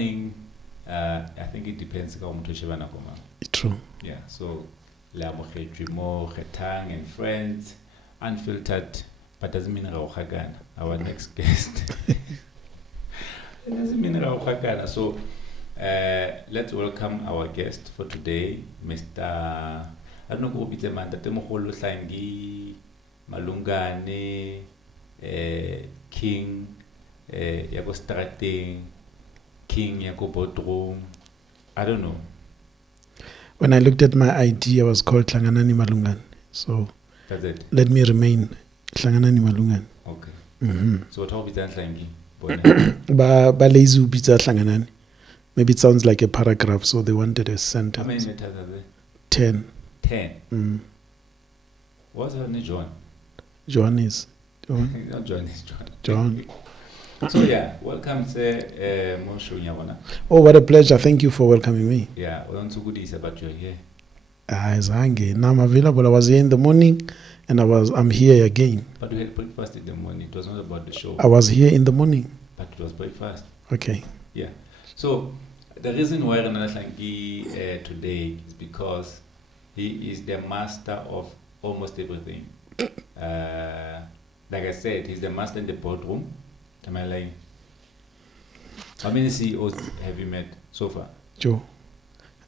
morning, I think it depends on True. yeah, so la more tang and friends, unfiltered, but doesn't mean Rauhagana, our next guest. It doesn't mean Rauhagana. So let's welcome our guest for today, Mr. I don't know who is the man that Hlanganane, Malungane, King, Yago Starting, King, Yago Bodrum. I don't know. When I looked at my ID, I was called Hlanganane Malungane. So That's it. let me remain Hlanganane Malungane. Okay. Mm-hmm. So what is that like? Ba lazy ubitsa Hlanganane. Maybe it sounds like a paragraph, so they wanted a sentence. How many letters are there? 10. 10. Mm. What's her name? John. John is John. Not John, it's John. John. So yeah, welcome to Monshu Nyabona. Oh, what a pleasure. Thank you for welcoming me. Yeah, we want to good is about you're here. Now I'm available. I was here in the morning and I'm here again. But we had breakfast in the morning. It was not about the show. I was here in the morning. But it was breakfast. Okay. Yeah. So the reason why Ranana Hlangi today is because he is the master of almost everything. Like I said, he's the master in the boardroom. Am I lying? How many CEOs have you met so far? Joe,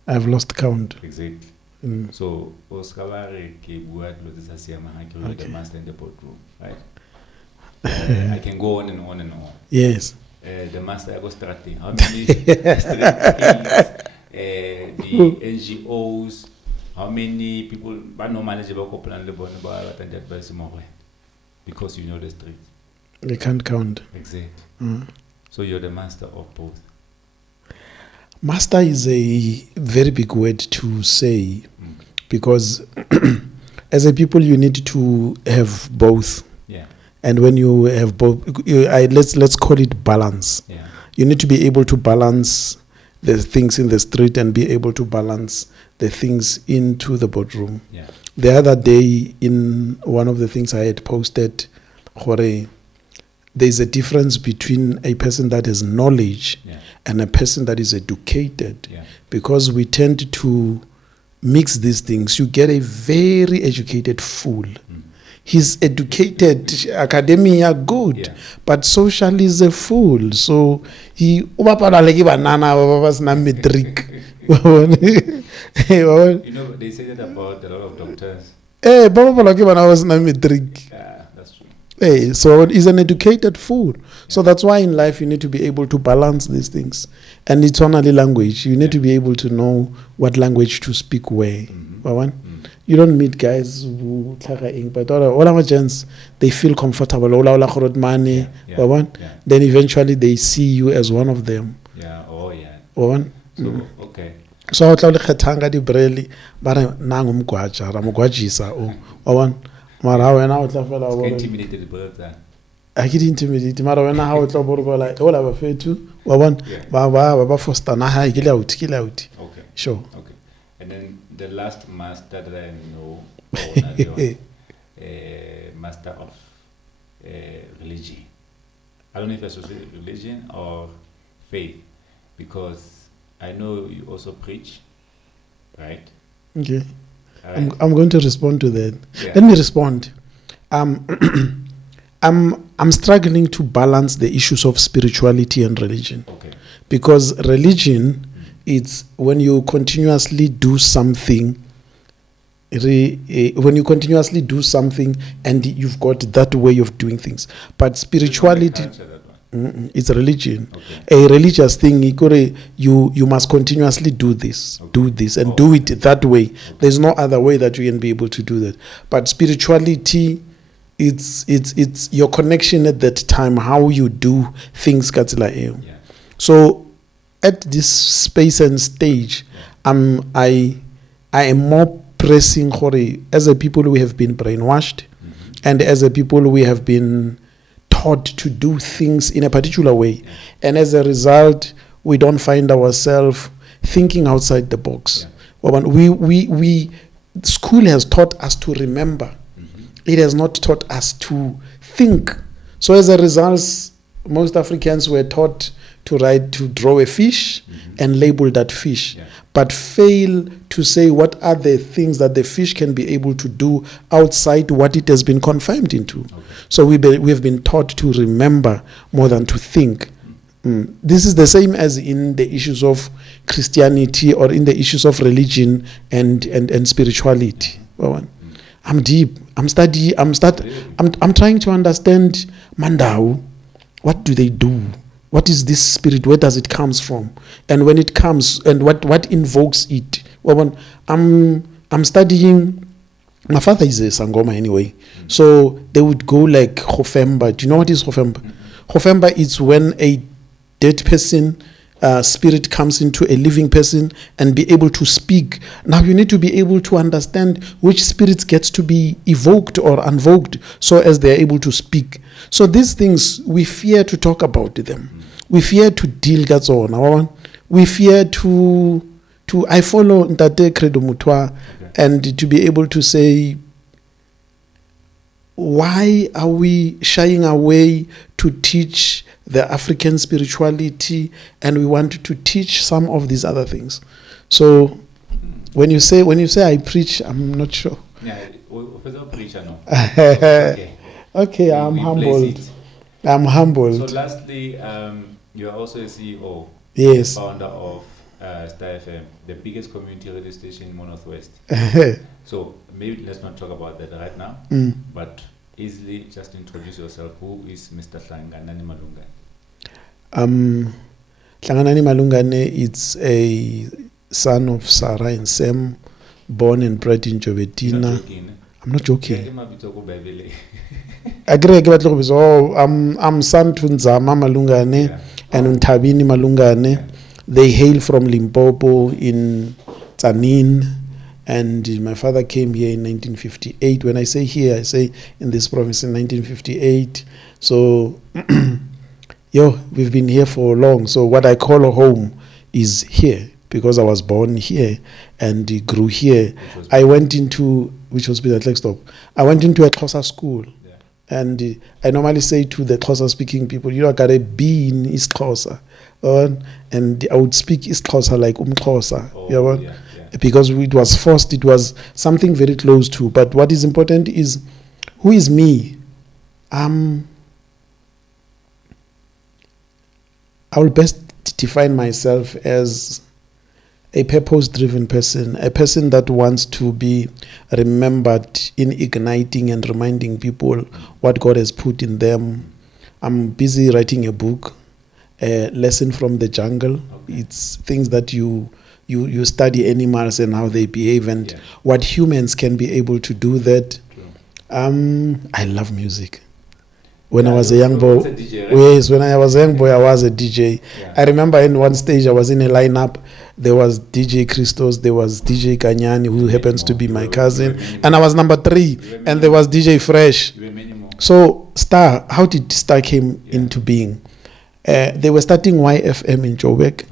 I've lost count. Exactly. Mm. So, Oskawari Kebuat Lodisasiama, the master in the boardroom, right? I can go on and on and on. Yes. The master I was starting. How many street kids, the NGOs, how many people but no manageable plan the bond about and advice more because you know the streets. They can't count. Exactly. Mm. So you're the master of both. Master is a very big word to say because as a people you need to have both. Yeah. And when you have both, let's call it balance. Yeah. You need to be able to balance the things in the street and be able to balance the things into the boardroom. Yeah. The other day, in one of the things I had posted, there's a difference between a person that has knowledge and a person that is educated, because we tend to mix these things. You get a very educated fool. He's educated, academia good, but socially is a fool. So he banana metric. You know, they say that about a lot of doctors. That's true. Hey, so he's an educated fool. So that's why in life you need to be able to balance these things. And it's only language. You need to be able to know what language to speak where. You don't meet guys who but all our gents, they feel comfortable. Money. Then eventually they see you as one of them. Yeah, oh yeah. So, okay. So I would like di breli bara nangu mgwaja ramugwajisa mara wena o tla fela go intimidated brother. I get intimidated mara wena ha o tla borgo like ola ba fetu ba foster na ha kill out. Okay. Sure. Okay. And then the last master that I know, master of religion. I don't know if I should say religion or faith, because I know you also preach, right? Okay. Right. I'm going to respond to that. Yeah. Let me respond. I'm struggling to balance the issues of spirituality and religion. Okay. Because religion, it's when you continuously do something. When you continuously do something and you've got that way of doing things, but spirituality. It's a religion. Okay. A religious thing, you must continuously do this, and do it that way. Okay. There's no other way that you can be able to do that. But spirituality, it's your connection at that time, how you do things. So at this space and stage, I am more pressing as a people we have been brainwashed, and as a people we have been taught to do things in a particular way, and as a result we don't find ourselves thinking outside the box. We school has taught us to remember. It has not taught us to think. So as a result, most Africans were taught to draw a fish and label that fish, but fail to say what are the things that the fish can be able to do outside what it has been confined into. So we have been taught to remember more than to think. This is the same as in the issues of Christianity or in the issues of religion and spirituality. I'm deep. I'm trying to understand Mandau. What do they do? What is this spirit? Where does it comes from? And when it comes, and what invokes it? I'm studying. My father is a Sangoma anyway, so they would go like Hofemba. Do you know what is Hofemba? Hofemba is when a dead person spirit comes into a living person and be able to speak. Now you need to be able to understand which spirits gets to be evoked or unvoked so as they are able to speak. So these things, we fear to talk about them. We fear to deal with them. We fear to I follow Ntate Credo Mutwa and to be able to say, why are we shying away to teach the African spirituality and we want to teach some of these other things? So when you say I preach, I'm not sure. Yeah, preacher, no. Okay, I'm humbled. I'm humbled. So lastly, you are also a CEO, yes, founder of Starfm, the biggest community radio station in Northwest. So maybe let's not talk about that right now, but easily just introduce yourself. Who is Mr. Hlanganane Malungane? Hlanganane Malungane is a son of Sarah and Sam, born and bred in Jovetina. I'm not joking. I'm son to Nzama Malungane and Untabini Malungane. They hail from Limpopo in Tsanin, and my father came here in 1958. When I say here, I say in this province in 1958. So, we've been here for long. So what I call a home is here because I was born here and grew here. I went into, which was at Lexstop. I went into a Xhosa school. And I normally say to the Xhosa speaking people, I got a B in East Xhosa. And I would speak East Xhosa like Xhosa. Because it was forced, it was something very close to. But what is important is, who is me? I will best define myself as a purpose-driven person, a person that wants to be remembered in igniting and reminding people what God has put in them. I'm busy writing a book, a lesson from the jungle. It's things that you study animals and how they behave and what humans can be able to do that. I love music. When I was a young boy, yes, when I was a young boy, I was a DJ. I remember in one stage I was in a lineup. There was DJ Christos, there was DJ Kanyani, who happens to be my cousin, and I was number 3, and there was DJ Fresh. So Star, how did Star came into being? They were starting YFM in Joburg,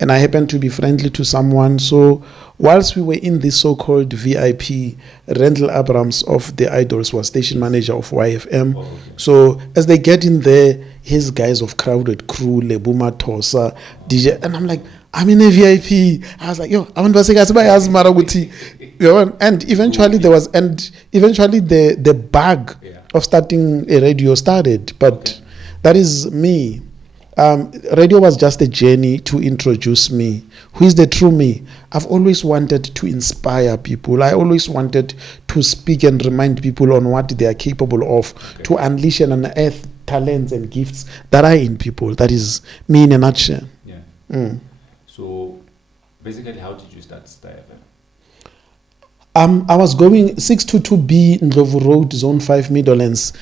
and I happened to be friendly to someone. So whilst we were in this so-called VIP, Randall Abrams of the Idols was station manager of YFM. So as they get in there, his guys of Crowded Crew, Lebuma Tosa, DJ, and I'm like, I'm in a VIP. I was like, I want to say, Maraguti. And eventually the bug of starting a radio started. But that is me. Radio was just a journey to introduce me. Who is the true me? I've always wanted to inspire people. I always wanted to speak and remind people on what they are capable of, to unleash and unearth talents and gifts that are in people. That is me in a nutshell. So basically, how did you start Starfm? I was going 622B Ndlovu Road, Zone 5, Middlelands,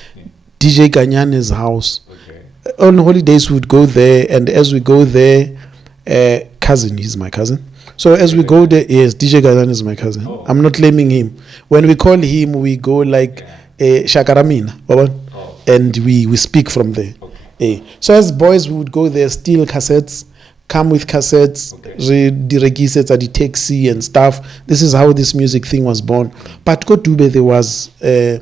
DJ Ganyane's house. On holidays we would go there, and as we go there, he's my cousin. So as we go there, yes, DJ Ganyan is my cousin. I'm not claiming him. When we call him, we go like Shakaramina, and we speak from there. So as boys, we would go there, steal cassettes, come with cassettes, the cassettes at the taxi and stuff. This is how this music thing was born. But Kodube, there was the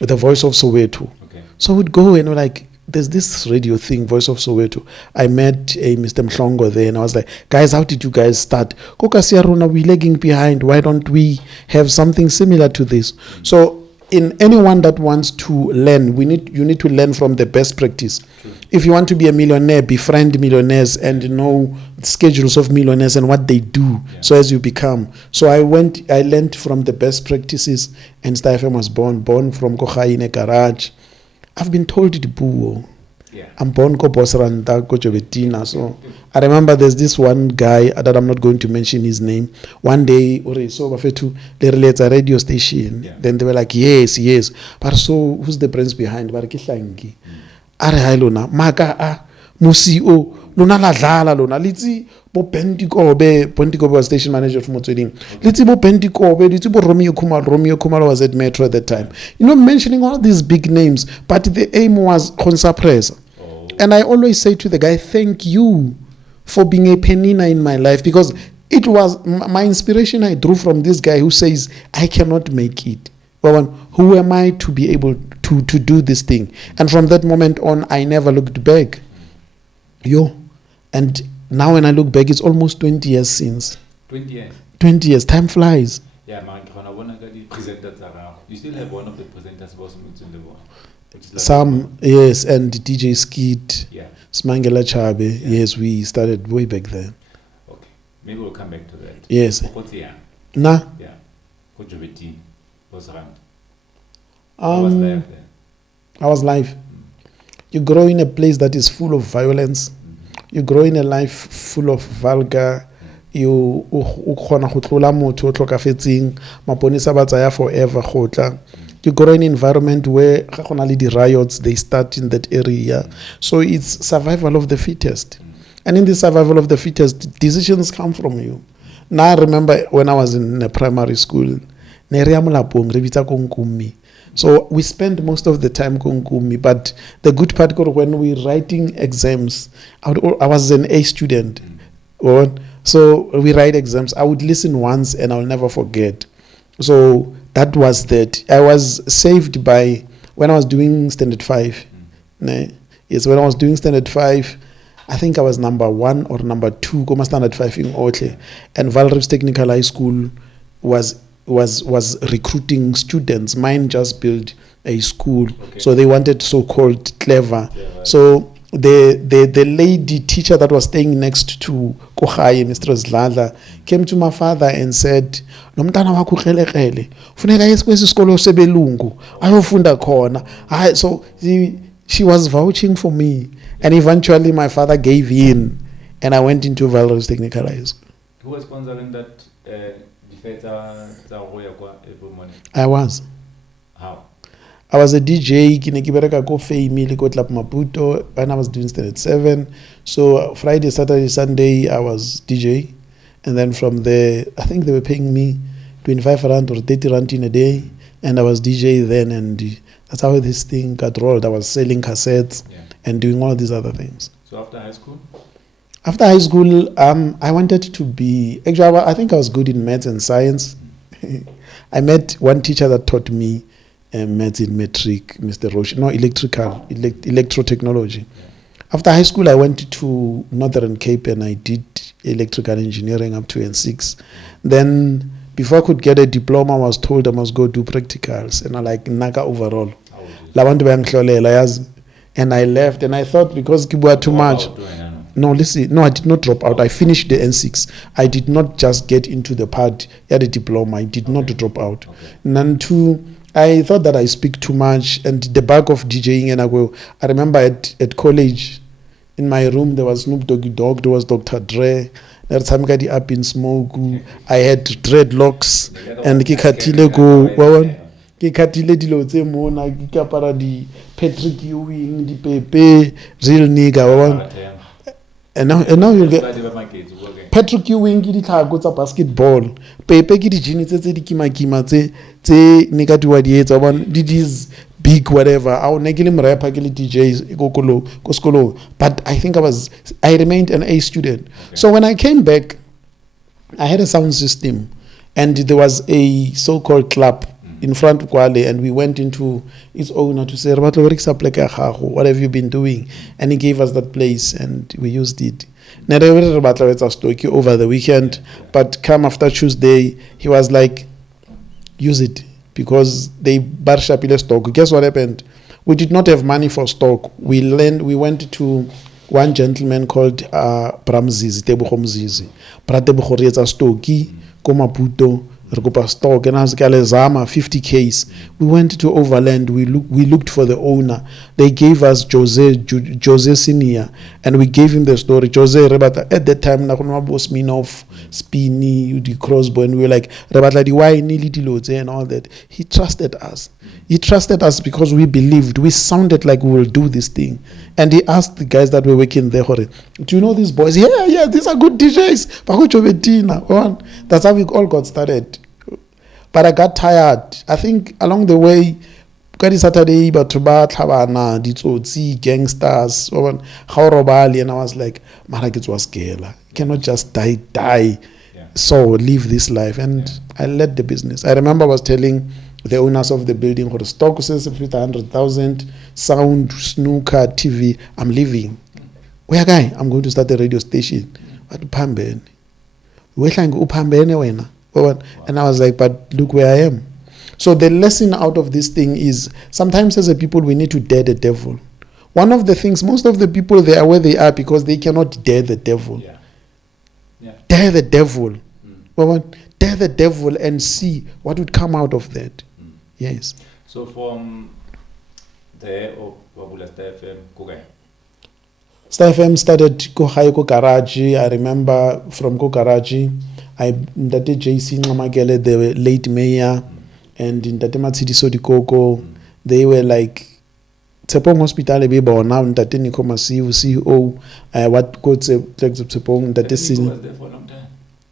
voice of Soweto. So we'd go and we're like, there's this radio thing, Voice of Soweto. I met a Mr. Mhlongo there, and I was like, guys, how did you guys start? Kokasiaruna, we lagging behind. Why don't we have something similar to this? So in anyone that wants to learn, you need to learn from the best practice. True. If you want to be a millionaire, befriend millionaires and know schedules of millionaires and what they do, so as you become. So I learned from the best practices, and Starfm was born from Kochai in a garage. I've been told it buo. Yeah. I'm born ko Bosranda ko Jovetina. So I remember there's this one guy that I'm not going to mention his name. One day, so they relate a radio station. Yeah. Then they were like, yes. But so who's the prince behind? Barikihlangi. Are hailona maka musio lona la dlala lona litsi bo Pentikobe was station manager for Motsweding. Litsi bo Pentikobe, litsi bo Romeo Kumalo was at Metro at that time. Mentioning all these big names, but the aim was suppress. And I always say to the guy, thank you for being a penina in my life, because it was my inspiration I drew from this guy who says I cannot make it. Well, who am I to be able to do this thing? And from that moment on, I never looked back. And now when I look back, it's almost 20 years since. 20 years? 20 years. Time flies. Yeah, you still have one of the presenters in the world. Some, yes, and DJ Skid, yeah. Smangela Chabe. Yeah. Yes, we started way back then. Okay, maybe we'll come back to that. Yes. Nah. Yeah. Was around. I was live there. I was live. You grow in a place that is full of violence. You grow in a life full of vulgar. You khona go tlola motho o tlokafetseng maponisa ba tsaya forever gotla. You grow in an environment where the riots, they start in that area. So it's survival of the fittest. And in the survival of the fittest, decisions come from you. Now I remember when I was in a primary school, so we spent most of the time kungumi, but the good part when we were writing exams, I was an A student. So we write exams. I would listen once and I'll never forget. So that was that. I was saved by when I was doing standard 5. Yes, when I was doing standard 5, I think I was number 1 or number 2, standard 5 in Otle. And Valrips Technical High School was recruiting students. Mine just built a school. Okay. So they wanted so-called clever. So the lady teacher that was staying next to Kohaye, Mistress Lala, came to my father and said, "Nomntana wakho kgelekgele. Funeka yese kwesi sikolo sebelungu. Ayofunda khona." So she was vouching for me, and eventually my father gave in, and I went into Valros Technical High School. Who was sponsoring that? I was. How? I was a DJ, go Family, go Tlap Maputo, and I was doing standard 7. So Friday, Saturday, Sunday, I was DJ. And then from there, I think they were paying me 25 rand or 30 rand in a day. And I was DJ then, and that's how this thing got rolled. I was selling cassettes and doing all these other things. So after high school? After high school, I wanted to be, actually, I think I was good in maths and science. I met one teacher that taught me maths in metric, Mr. Roche, electrotechnology. After high school, I went to Northern Cape and I did electrical engineering up to N6. Then, before I could get a diploma, I was told I must go do practicals. And I Naga overall. And I left, and I thought because Kibwa too much. No, listen, no, I did not drop out. I finished the N6. I did not just get into the part, the diploma. I did not drop out. And two, I thought that I speak too much, and the back of DJing, and I remember at college, in my room, there was Snoop Doggy Dogg, there was Dr. Dre, there was somebody up in smoke. I had dreadlocks, and Kikatile go, Kikatile dilo tse mona, Kikapara di Patrick Ewing, di Pepe, real nigga, and now you get Patrick Ewing ki dithago tsa basketball, Pepe ki di jeans tse di kima tse nigga di wa di etsa ba these big whatever. I was negili rapper ki DJs ko skolo, but I think I remained an A student. Okay. So when I came back, I had a sound system, and there was a so-called club in front of Kwale, and we went into its owner to say, what have you been doing? And he gave us that place, and we used it. Over the weekend, but come after Tuesday, he was like, use it, because they bar shapile stock. Guess what happened? We did not have money for stock. We went to one gentleman called Bramzizi, Tebucho Mzizi. Pratebucho rietsa stoki, koma puto, rekopa stock, and as Zama 50 case. We went to Overland, we looked for the owner. They gave us Jose Senior, and we gave him the story. Jose Rebata, at that time, was Minov, Spini, the crossbow, and we were like, Rebata, the wine, and all that. He trusted us. He trusted us because we believed. We sounded like we will do this thing. And he asked the guys that were working there, do you know these boys? Yeah, these are good DJs. That's how we all got started. But I got tired. I think along the way, Saturday, but gangsters, and I was like, Marakit was scared. Cannot just die. Yeah. So live this life. And I led the business. I remember I was telling the owners of the building, for the stock says 100,000, sound, snooker, TV, I'm leaving. Where guy? I'm going to start a radio station. What Pamben? And I was like, but look where I am. So the lesson out of this thing is sometimes as a people we need to dare the devil. One of the things, most of the people they are where they are because they cannot dare the devil. Yeah. Dare the devil. Dare the devil and see what would come out of that. Yes. So from there, Starfm started go high go garage. I remember from go garage, that JC Ngamagele, the late mayor, and in Tatema Tsidi Koko, they were like Tsepong Hospital now in Tateni Koma CEO, what go to Tsepong that is was there for a long time.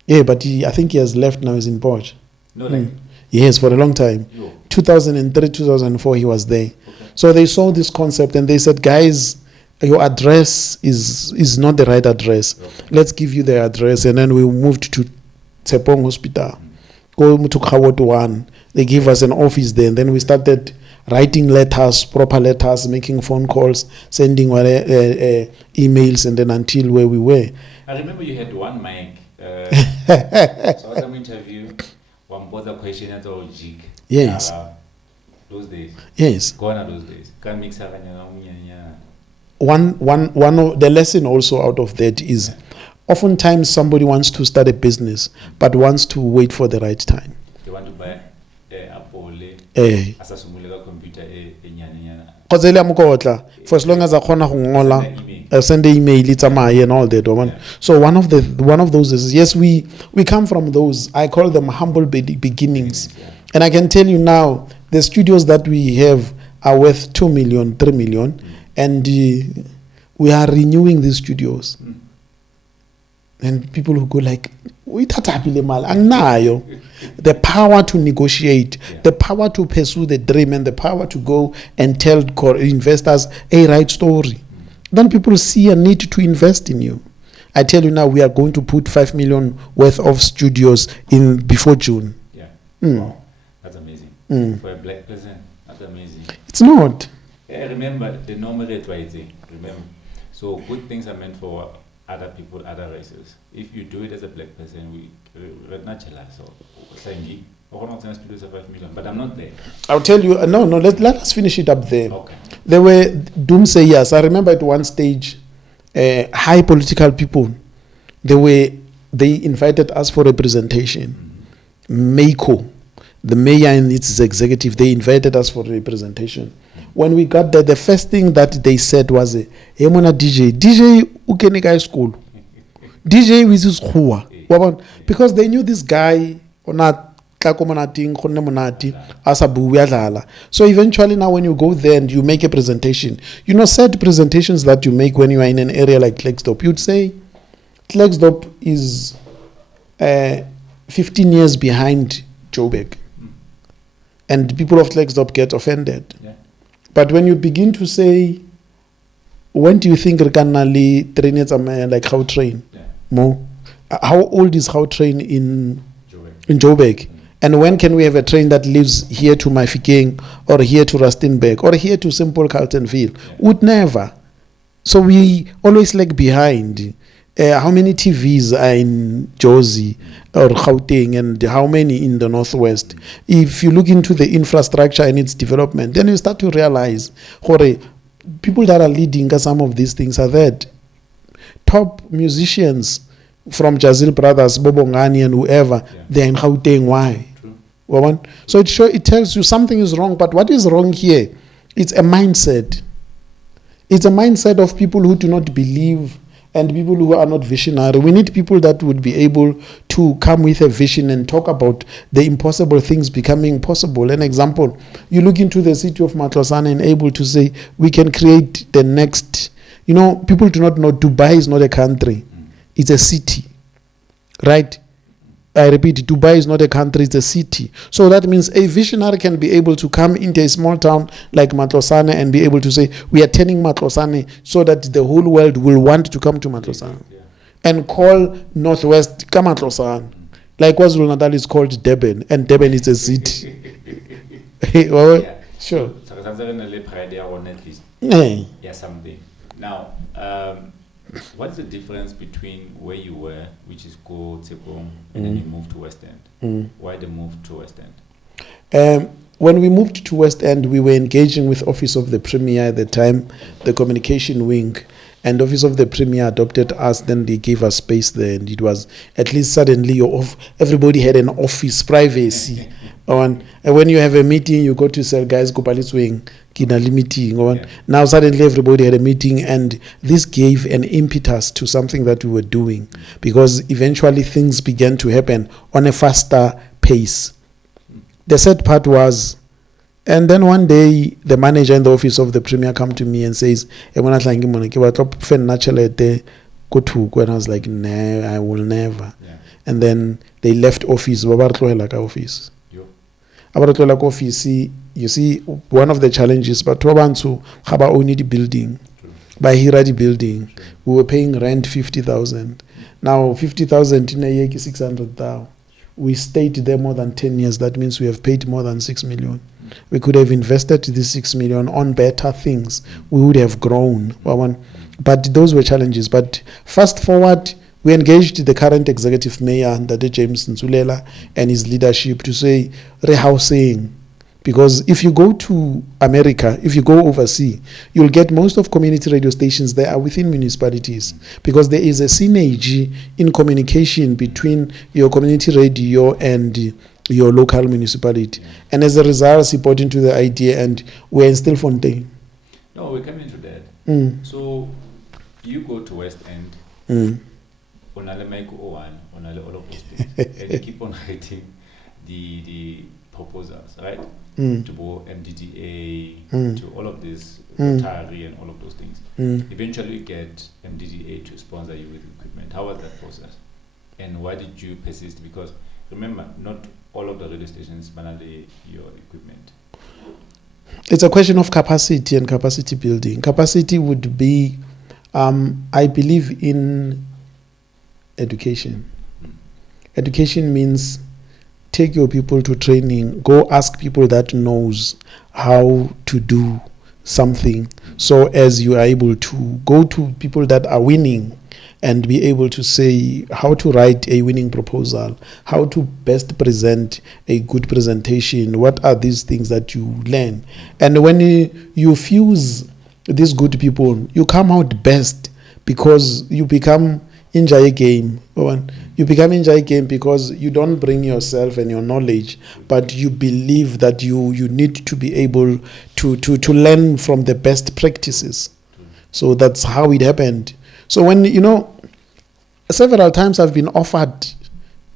Yeah, but I think he has left now, he's in Porsche. No, like yes, for a long time. 2003, 2004, he was there. Okay. So they saw this concept and they said, guys, your address is not the right address. Okay. Let's give you the address. And then we moved to Tsepong Hospital. Go to Kawot 1. They gave us an office there. And then we started writing letters, proper letters, making phone calls, sending emails, and then until where we were. I remember you had one mic. So I was interview. One bother question at all jig. Yes. Those days. Yes. Gone those days. Can't mix One of the lesson also out of that is oftentimes somebody wants to start a business but wants to wait for the right time. They want to buy Apple computer for as long as I send the email, it's and all that. Yeah. So one of those is, yes, we come from those, I call them humble beginnings. Yeah. And I can tell you now, the studios that we have are worth 2 million, 3 million, and we are renewing these studios. And people who go like, the power to negotiate, the power to pursue the dream, and the power to go and tell investors a right story. Then people see a need to invest in you. I tell you now, we are going to put 5 million worth of studios in before June. Yeah. Wow. That's amazing. For a black person, that's amazing. It's not. I remember the normal rate rising. Remember. So good things are meant for other people, other races. If you do it as a black person, we're not jealous. So, but I'm not there. I'll tell you, let us finish it up there. Okay. There were doomsayers. I remember at one stage, high political people, they invited us for representation. Meiko, the mayor and its executive, they invited us for representation. When we got there, the first thing that they said was, hey, mona DJ, ukenika school. DJ with his khuwa. Because they knew this guy, so eventually now when you go there and you make a presentation, set presentations that you make when you are in an area like Klerksdorp, you'd say Klerksdorp is 15 years behind Joburg. And people of Klerksdorp get offended. Yeah. But when you begin to say, when do you think Rikanali train like how train? Yeah. How old is how train in Joburg? And when can we have a train that lives here to Mafikeng or here to Rustenburg or here to Simple Carltonville? Would never. So we always lag behind. How many TVs are in Jozi or Gauteng and how many in the Northwest? If you look into the infrastructure and its development, then you start to realize people that are leading some of these things are that top musicians from Jazil Brothers, Malungane and whoever, they're in Gauteng. Why? So it tells you something is wrong, but what is wrong here? It's a mindset. It's a mindset of people who do not believe and people who are not visionary. We need people that would be able to come with a vision and talk about the impossible things becoming possible. An example, you look into the city of Matlosana and able to say, we can create the next, people do not know Dubai is not a country, it's a city, right? I repeat, Dubai is not a country, it's a city. So that means a visionary can be able to come into a small town like Matlosane and be able to say, we are turning Matlosane so that the whole world will want to come to Matlosane. And call Northwest Kamatlosane. Like KwaZulu-Natal is called Durban, and Durban is a city. Sure. Yeah, something. Now, what's the difference between where you were, which is called Tsekong, and then you moved to West End? Why the move to West End? When we moved to West End, we were engaging with Office of the Premier at the time, the communication wing, and Office of the Premier adopted us. Then they gave us space there, and it was at least suddenly everybody had an office privacy. And when you have a meeting, you go to say, guys, go Palit's wing. Meeting. Now suddenly everybody had a meeting, and this gave an impetus to something that we were doing, because eventually things began to happen on a faster pace. The sad part was, and then one day the manager in the Office of the Premier come to me and says, and I was like, no, I will never. And then they left office. Office. You see, one of the challenges, but Tobantu Haba only the building, by Hira the building, we were paying rent 50,000. Now 50,000 in a year is 600,000. We stayed there more than 10 years. That means we have paid more than 6 million. We could have invested this 6 million on better things. We would have grown. But those were challenges. But fast forward, we engaged the current executive mayor, Ndade James Nzulela, and his leadership to say, rehousing. Because if you go to America, if you go overseas, you'll get most of community radio stations there are within municipalities, because there is a synergy in communication between your community radio and your local municipality. And as a result, supporting to the idea, and we're in Stilfontein. No, we're coming to that. So you go to West End, onale make one, onale all of those things, and you keep on writing the proposals, right? To go MDDA, to all of this, Rotary and all of those things. Eventually get MDDA to sponsor you with equipment. How was that process? And why did you persist? Because remember, not all of the radio stations manage your equipment. It's a question of capacity and capacity building. Capacity would be, I believe in education. Education means take your people to training, go ask people that knows how to do something, so as you are able to go to people that are winning and be able to say how to write a winning proposal, how to best present a good presentation, what are these things that you learn. And when you fuse these good people, you come out best, because you become enjoy a game. You become enjoy a game because you don't bring yourself and your knowledge, but you believe that you need to be able to learn from the best practices. So that's how it happened. So when, several times I've been offered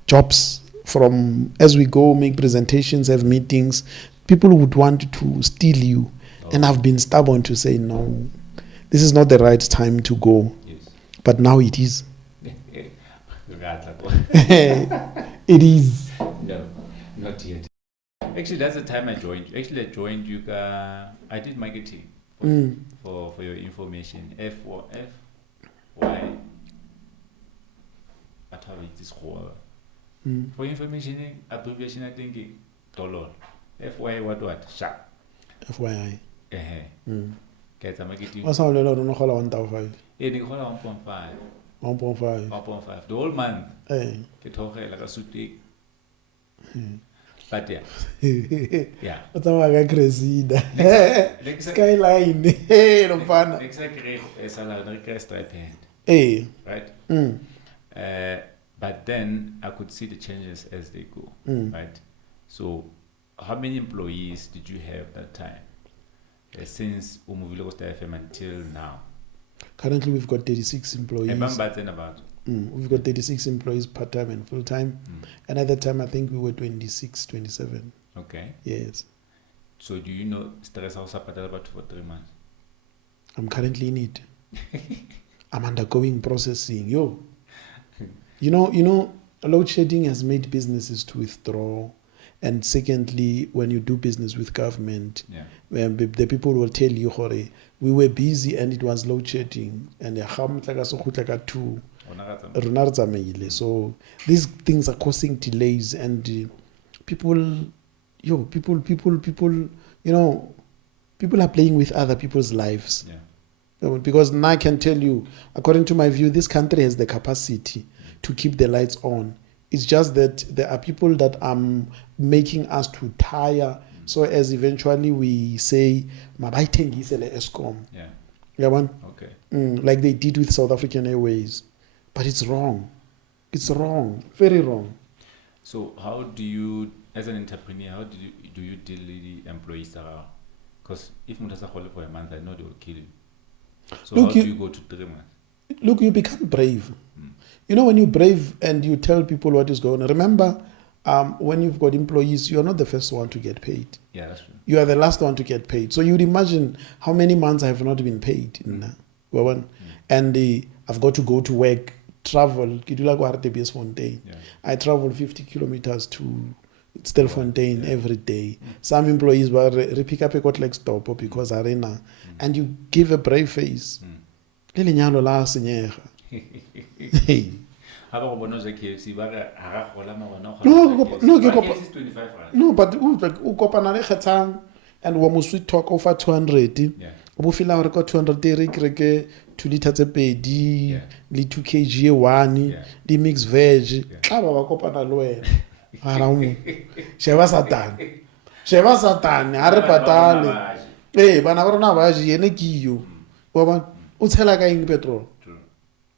jobs from, as we go, make presentations, have meetings, people would want to steal you. And I've been stubborn to say, no, this is not the right time to go. Yes. But now it is. It is. No, not yet. Actually, that's the time I joined you. Actually, I joined you. I did marketing for your information. F Y. What how it is called? For information, abbreviation, I think dollar. FY what? Sha. FYI. Get a marketing. What's how little no call 1.5? Yeah, they call 1.5. 1.5. 1.5. The whole month. Hey. Get talk like a suit. But yeah. Yeah. What's how crazy that? Skyline. Hey, no fun. Next great salary stipend. Hey. Right? But then I could see the changes as they go. Right? So how many employees did you have that time? Since Umuvilo Starfm until now? Currently, we've got 36 employees. We've got 36 employees part-time and full-time. And at that time, I think we were 26, 27. Okay. Yes. So do you know stress house about for 3 months? I'm currently in it. I'm undergoing processing. You know, load shedding has made businesses to withdraw. And secondly, when you do business with government, the people will tell you, we were busy and it was load shedding. And so these things are causing delays and people, people are playing with other people's lives. Because now I can tell you, according to my view, this country has the capacity to keep the lights on. It's just that there are people that are making us to tire. So as eventually we say, Eskom. Okay. Like they did with South African Airways. But it's wrong. It's wrong. Very wrong. So how do you, as an entrepreneur, how do you deal with the employees? Because if you for a month, I know they will kill you. So look, how do you go to 3 months? Look, you become brave. You know, when you're brave and you tell people what is going on. Remember, when you've got employees, you're not the first one to get paid. Yeah, that's true. You are the last one to get paid. So you'd imagine how many months I have not been paid. And I've got to go to work, travel. I travel 50 kilometers to Starfm every day. Some employees will pick up a got like stop because arena. And you give a brave face. Hey. No, but ukopana kgetang and we sweet talk over 200. Obo fila re ko 200 reke 2 liters tse pedi le 2 kg 1 di mix veg xa ba kopana le wena ara mo sheba satan ha re patale bana ba rona ba je ene kiyo wa ba o tshela ka eng petrol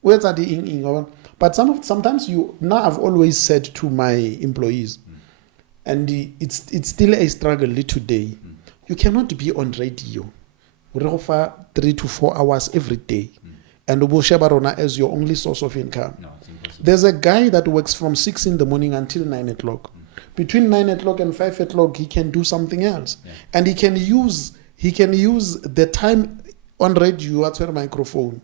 o etsa di eng. But sometimes I've always said to my employees, and it's still a struggle today. You cannot be on radio for 3 to 4 hours every day, and Uboshebarona as your only source of income. No, it's impossible. There's a guy that works from 6 in the morning until 9 o'clock. Between 9 o'clock and 5 o'clock, he can do something else, and he can use the time on radio at your microphone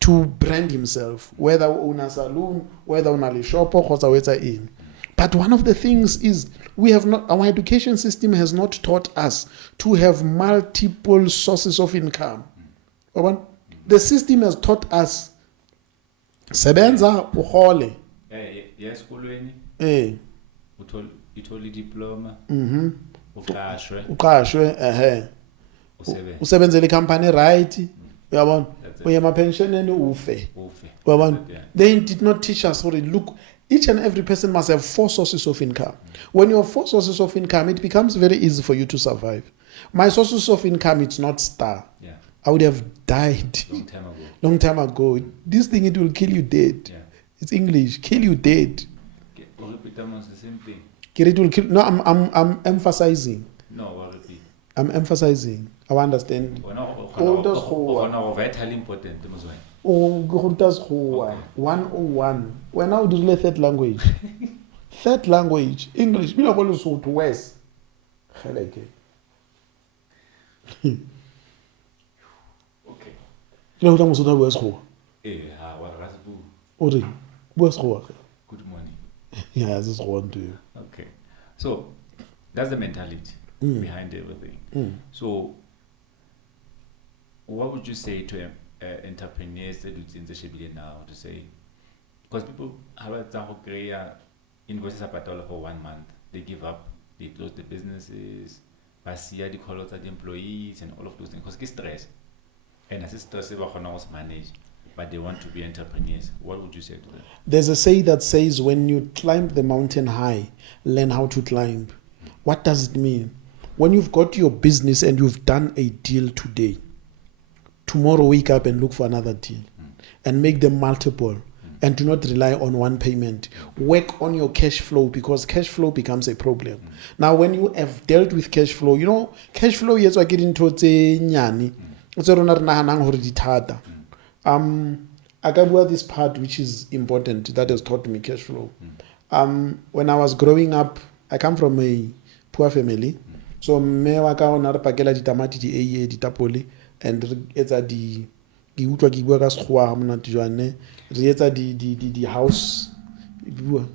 to brand himself, whether on a saloon, whether on a shop, or whether in. But one of the things is our education system has not taught us to have multiple sources of income. The system has taught us sebenza uhole. Yes, utoli diploma. Uqashwe usebenzele company right. They did not teach us. Look, each and every person must have 4 sources of income. When you have 4 sources of income, it becomes very easy for you to survive. My sources of income, it's not Star. I would have died long time ago. This thing, it will kill you dead. It's English, kill you dead. Repeat almost the same thing. It will kill. No, I'm emphasizing. No, repeat. I'm emphasizing. I understand. Vitally important. 101. When now do you third language? Third language, English. We are going to West. Okay. You know what I'm West. West. Good morning. Yeah, this is one to you. Okay. So that's the mentality behind everything. So what would you say to entrepreneurs that do in the now to say, because people have a invoices are paid for 1 month. They give up, they close the businesses, basia the calls at the employees and all of those things. Because it's stress. And as stress they manage, but they want to be entrepreneurs. What would you say to them? There's a say that says when you climb the mountain high, learn how to climb. What does it mean? When you've got your business and you've done a deal today, tomorrow wake up and look for another deal and make them multiple and do not rely on one payment. Work on your cash flow because cash flow becomes a problem. Now, when you have dealt with cash flow, you know, cash flow yes, I get into nyani. I got this part which is important that has taught me cash flow. When I was growing up, I come from a poor family. So me wa ka ona re pakela ditamati di eiye ditapole and re etsa di utlwa ke bua ka sekgowa ha mona tjwane re etsa di house bua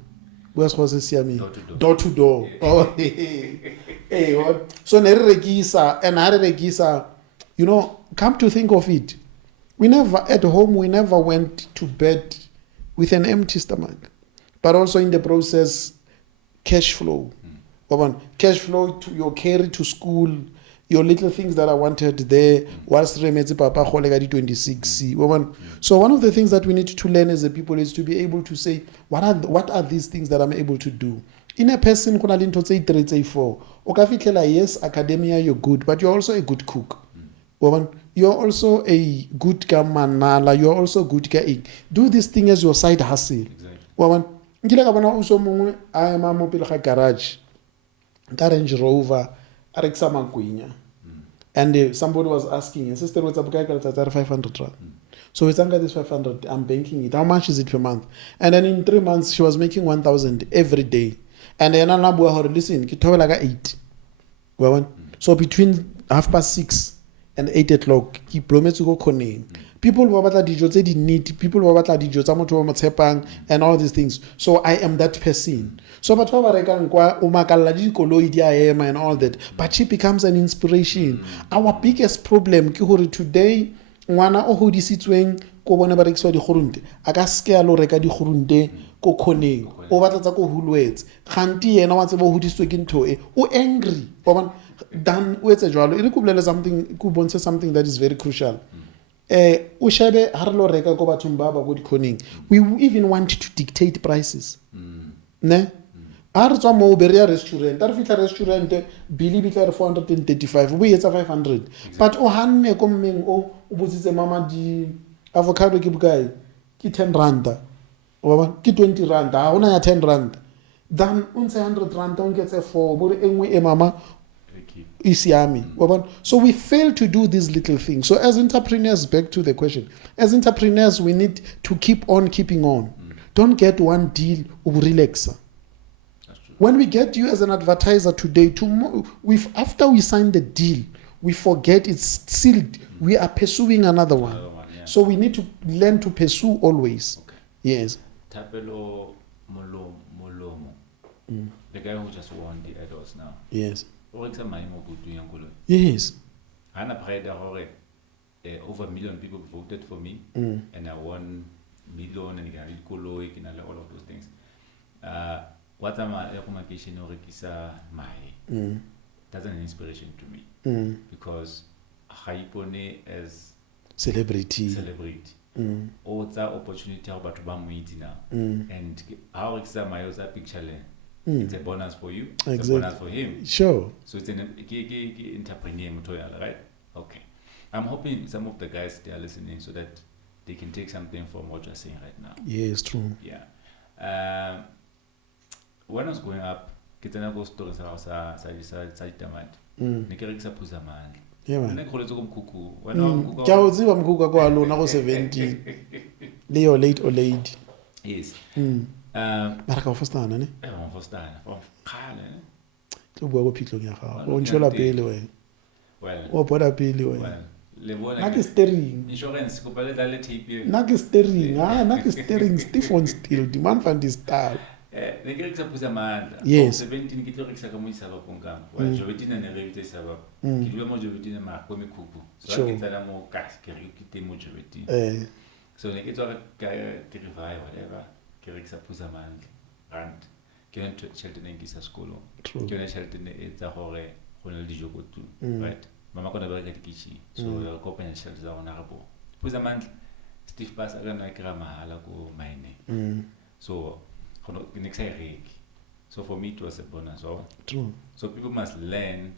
sekgowa se siame door to door. Oh hey what so ne re rekisa and ha re rekisa, you know, come to think of it, we never at home we never went to bed with an empty stomach, but also in the process cash flow. Cash flow to your carry to school, your little things that I wanted there. Whilst Papa 26. So one of the things that we need to learn as a people is to be able to say, what are these things that I'm able to do? In a person, yes, academia, you're good, but you're also a good cook. You're also a good manala, you're also good guy. Do this thing as your side hustle. Exactly. I am a garage. That Range Rover, and somebody was asking, sister, what's up? 500 rand. So it's under this 500. I'm banking it. How much is it per month? And then in 3 months, she was making 1,000 every day. And then I listen, like 8. So between 6:30 and 8 o'clock, people who are need, people who are and all these things. So I am that person. So but and all that, but she becomes an inspiration. Our biggest problem today, ngwana o hodisitsweng ko bona ba rekiswa di khurunte aka scale lo reka di khurunte ko khoneng o batla tsa ko hulwetse kganti yena wa tseba hodisitswe ke ntho e o angry ba dan o etsa jwalo e re ku bolela something ku bontsha something that is very crucial. O shebe ha re lo reka ko bathong ba ba go di khoneng, we even want to dictate prices. Ne a re tswa mo beria restaurant, a re fitla restaurant bili bitla re 435 o etsa 500, but o hanne ko mmeng o botsitse mama di avocado ke bukae ke 10 rand o ba ke 20 rand ha ona ya 10 rand then unse 100 rand on gets for bore engwe e mama isiami. So we fail to do these little things. So as entrepreneurs, back to the question, as entrepreneurs we need to keep on keeping on. Don't get one deal relax. When we get you as an advertiser today, tomorrow, after we sign the deal, we forget it's sealed. We are pursuing another one. Yeah. So we need to learn to pursue always. Okay. Yes. Tapelo Molomo. The guy who just won the adults now. Yes. Yes. And I prayed over 1 million people voted for me, and I won million and all of those things. What am I communication or kisa mai? That's an inspiration to me because Haipone as celebrity. Or the opportunity about to now, and how kisa mai was a picture. It's a bonus for you. It's exactly. A bonus for him. Sure. So it's an entrepreneur, right? Okay. I'm hoping some of the guys they are listening so that they can take something from what you're saying right now. Yes, true. Yeah. When I was growing up, kitana go stories sa tamati. Nikerikisa puza mali. Yeah man. Nekholetso ko mkuku. Wena Kya o tsiba mkuku kwa lo na go 17. Leo late or late. Yes. Mara ka fostana ne? Fostana. Khale ne? Tlo bua go phitlong ya gago. O ntshola pele we. Well. O boda pele we. Well. Le bona. Na ke steering. Insurance ko pale dale tape. Na ke steering. Na ke steering stiff on still. Demand fan this style. Ne ke rekisa puza mandla. Yes. 17 ke tlo rekisa ka mo isa ba ponkang. Wa jovetina ne re vitse ba. Ke dula mo jovetina ma ko mekuku. So ke tsala mo gas ke re ke te mo jovetina. So ne ke tswa ka ke revive whatever. Ke rekisa puza mandla. Rand. ke yona tšhelete ne nkisa sekolong True. ke yona tšhelete ne etsa gore go na le dijo ko tu right mama kona bereka di-kitchen so re kopanya tšhelete tsa gona re bo puza month Steve Pass a kana kira mahala ko mine so ne ke sa e reke so for me it was a bonus True. so people must learn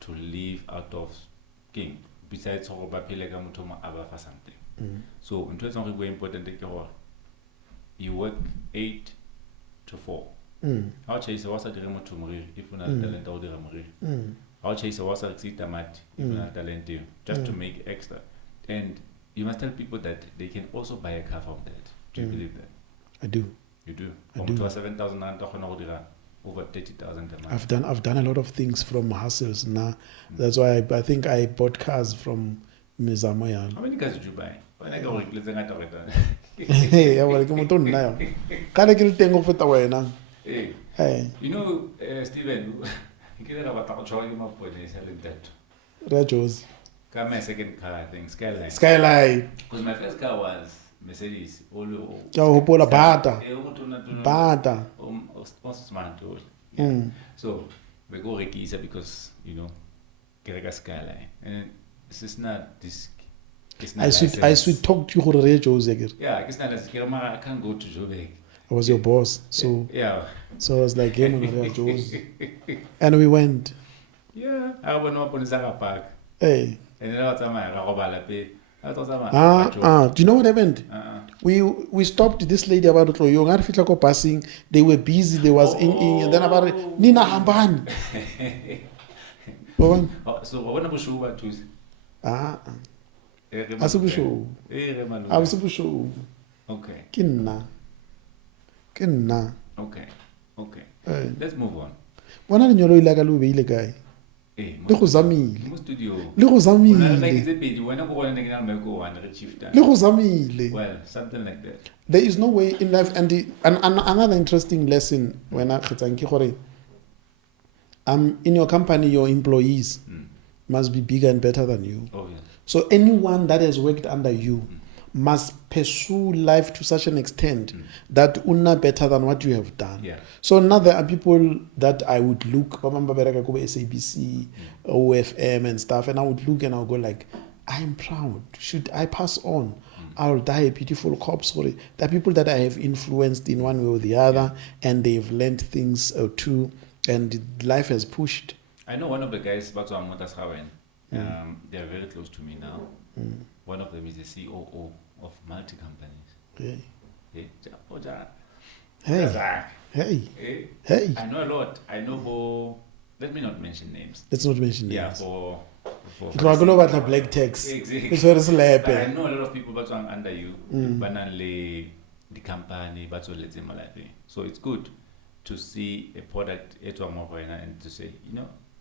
to live out of king besides go ba phele ka motho mo aba fa something so ntwe tsong go important ke gore you work 8 to 4 how chase was a dire motho moriri if una talent o dire moriri how chase was a exita mat if una talent just to make extra and you must tell people that they can also buy a car from that. Do you believe that? I do. You do? I do. 7,000 rand over 30,000 a month. I've done a lot of things from hustles now. That's why I think I bought cars from Mizamoyan. How many cars did you buy? When I go Hey, I was going to now. Can I get a thing of it away now? Hey. You know, Steven, you get about to show you my point is selling that. Rajos. Got my second car, I think, Skyline. Skyline. Because my first car was Mercedes. Bata. So we go Rekisa because get a Skyline. And this is not this. I should talk to you for Rajos again. Yeah, it's not as I can't go to Joburg. I was your boss, so yeah. So I was like, "Game on Rajos," and we went. Yeah, I went up on the Zara Park. Hey. And then I was do you know what happened? We stopped this lady about to passing. They were busy. They was and then about Nina Hamban. So what about show too? Asubu show. Okay. Kinna. Okay. Let's move on. One of the like a guy. Le go zamile well something like that. There is no way in life and another interesting lesson when I in your company your employees must be bigger and better than you. So anyone that has worked under you must pursue life to such an extent that unna better than what you have done. Yeah. So now there are people that I would look, SABC, OFM and stuff, and I would look and I'll go like, I'm proud. Should I pass on? I'll die a beautiful corpse for it. There are people that I have influenced in one way or the other, and they've learned things too, and life has pushed. I know one of the guys, they are very close to me now. One of them is the COO of multi-companies. Hey. I know a lot. I know let me not mention names. Let's not mention names. Yeah, for black text. Exactly. It's very slap. I know a lot of people but under you, banally the company, but so it's good to see a product and to say,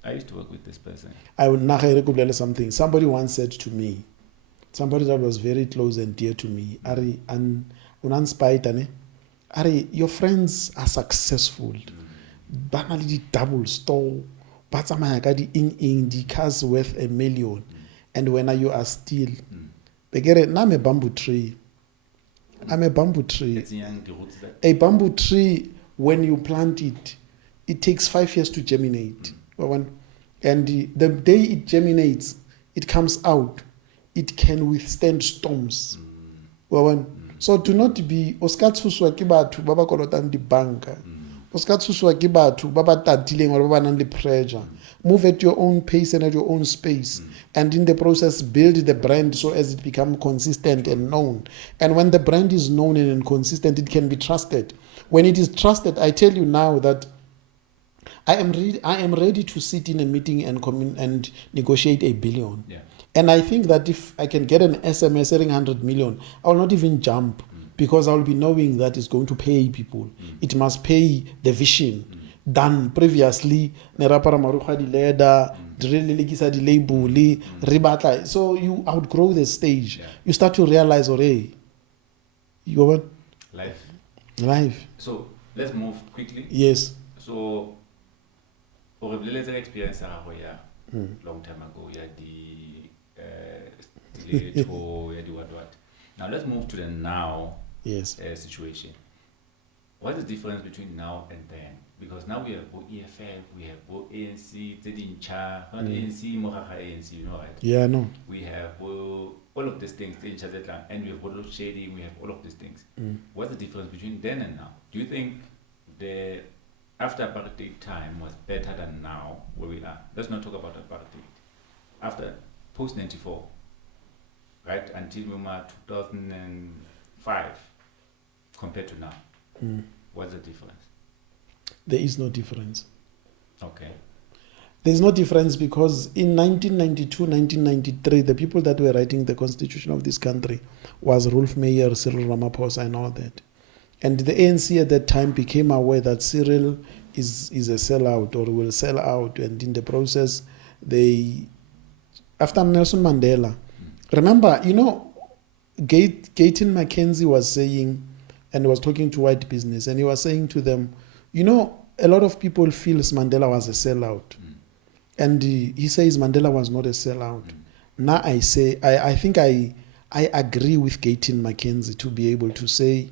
I used to work with this person. I would not something. Somebody once said to me, somebody that was very close and dear to me, Ari, and Ari, your friends are successful. Banally the double store, but the cars worth $1 million. And when you are still, I'm a bamboo tree. I'm a bamboo tree. A bamboo tree, when you plant it, it takes 5 years to germinate. And the day it germinates, it comes out. It can withstand storms. So do not be Oscar Tsuswa Kibatu, Baba Kolotan the banker. Oscar Tsuswa Kibatu, Baba Tadiling or Baba Nandi pressure. Move at your own pace and at your own space. And in the process, build the brand so as it becomes consistent and known. And when the brand is known and consistent, it can be trusted. When it is trusted, I tell you now that I am ready to sit in a meeting and negotiate $1 billion. Yeah. And I think that if I can get an SMS selling 100 million, I will not even jump because I will be knowing that it's going to pay people. It must pay the vision done previously. So you outgrow the stage. Yeah. You start to realize, you want life. So let's move quickly. Yes. So, let's experience long time ago. What. Now let's move to the now situation. What's the difference between now and then? Because now we have EFF, we have ANC, Zedincha, not ANC, Mohaha ANC, you know, right? Yeah, no. We have all of these things, and we have load shading, we have all of these things. What's the difference between then and now? Do you think the after apartheid time was better than now where we are? Let's not talk about apartheid. After post 94, right, until 2005, compared to now, what's the difference? There is no difference. Okay. There's no difference because in 1992, 1993, the people that were writing the constitution of this country was Rolf Meyer, Cyril Ramaphosa, and all that. And the ANC at that time became aware that Cyril is a sellout or will sell out. And in the process, after Nelson Mandela, remember, Gayton Mackenzie was saying, and was talking to white business, and he was saying to them, a lot of people feel Mandela was a sellout. And he says Mandela was not a sellout. Now I say, I think I agree with Gayton Mackenzie to be able to say,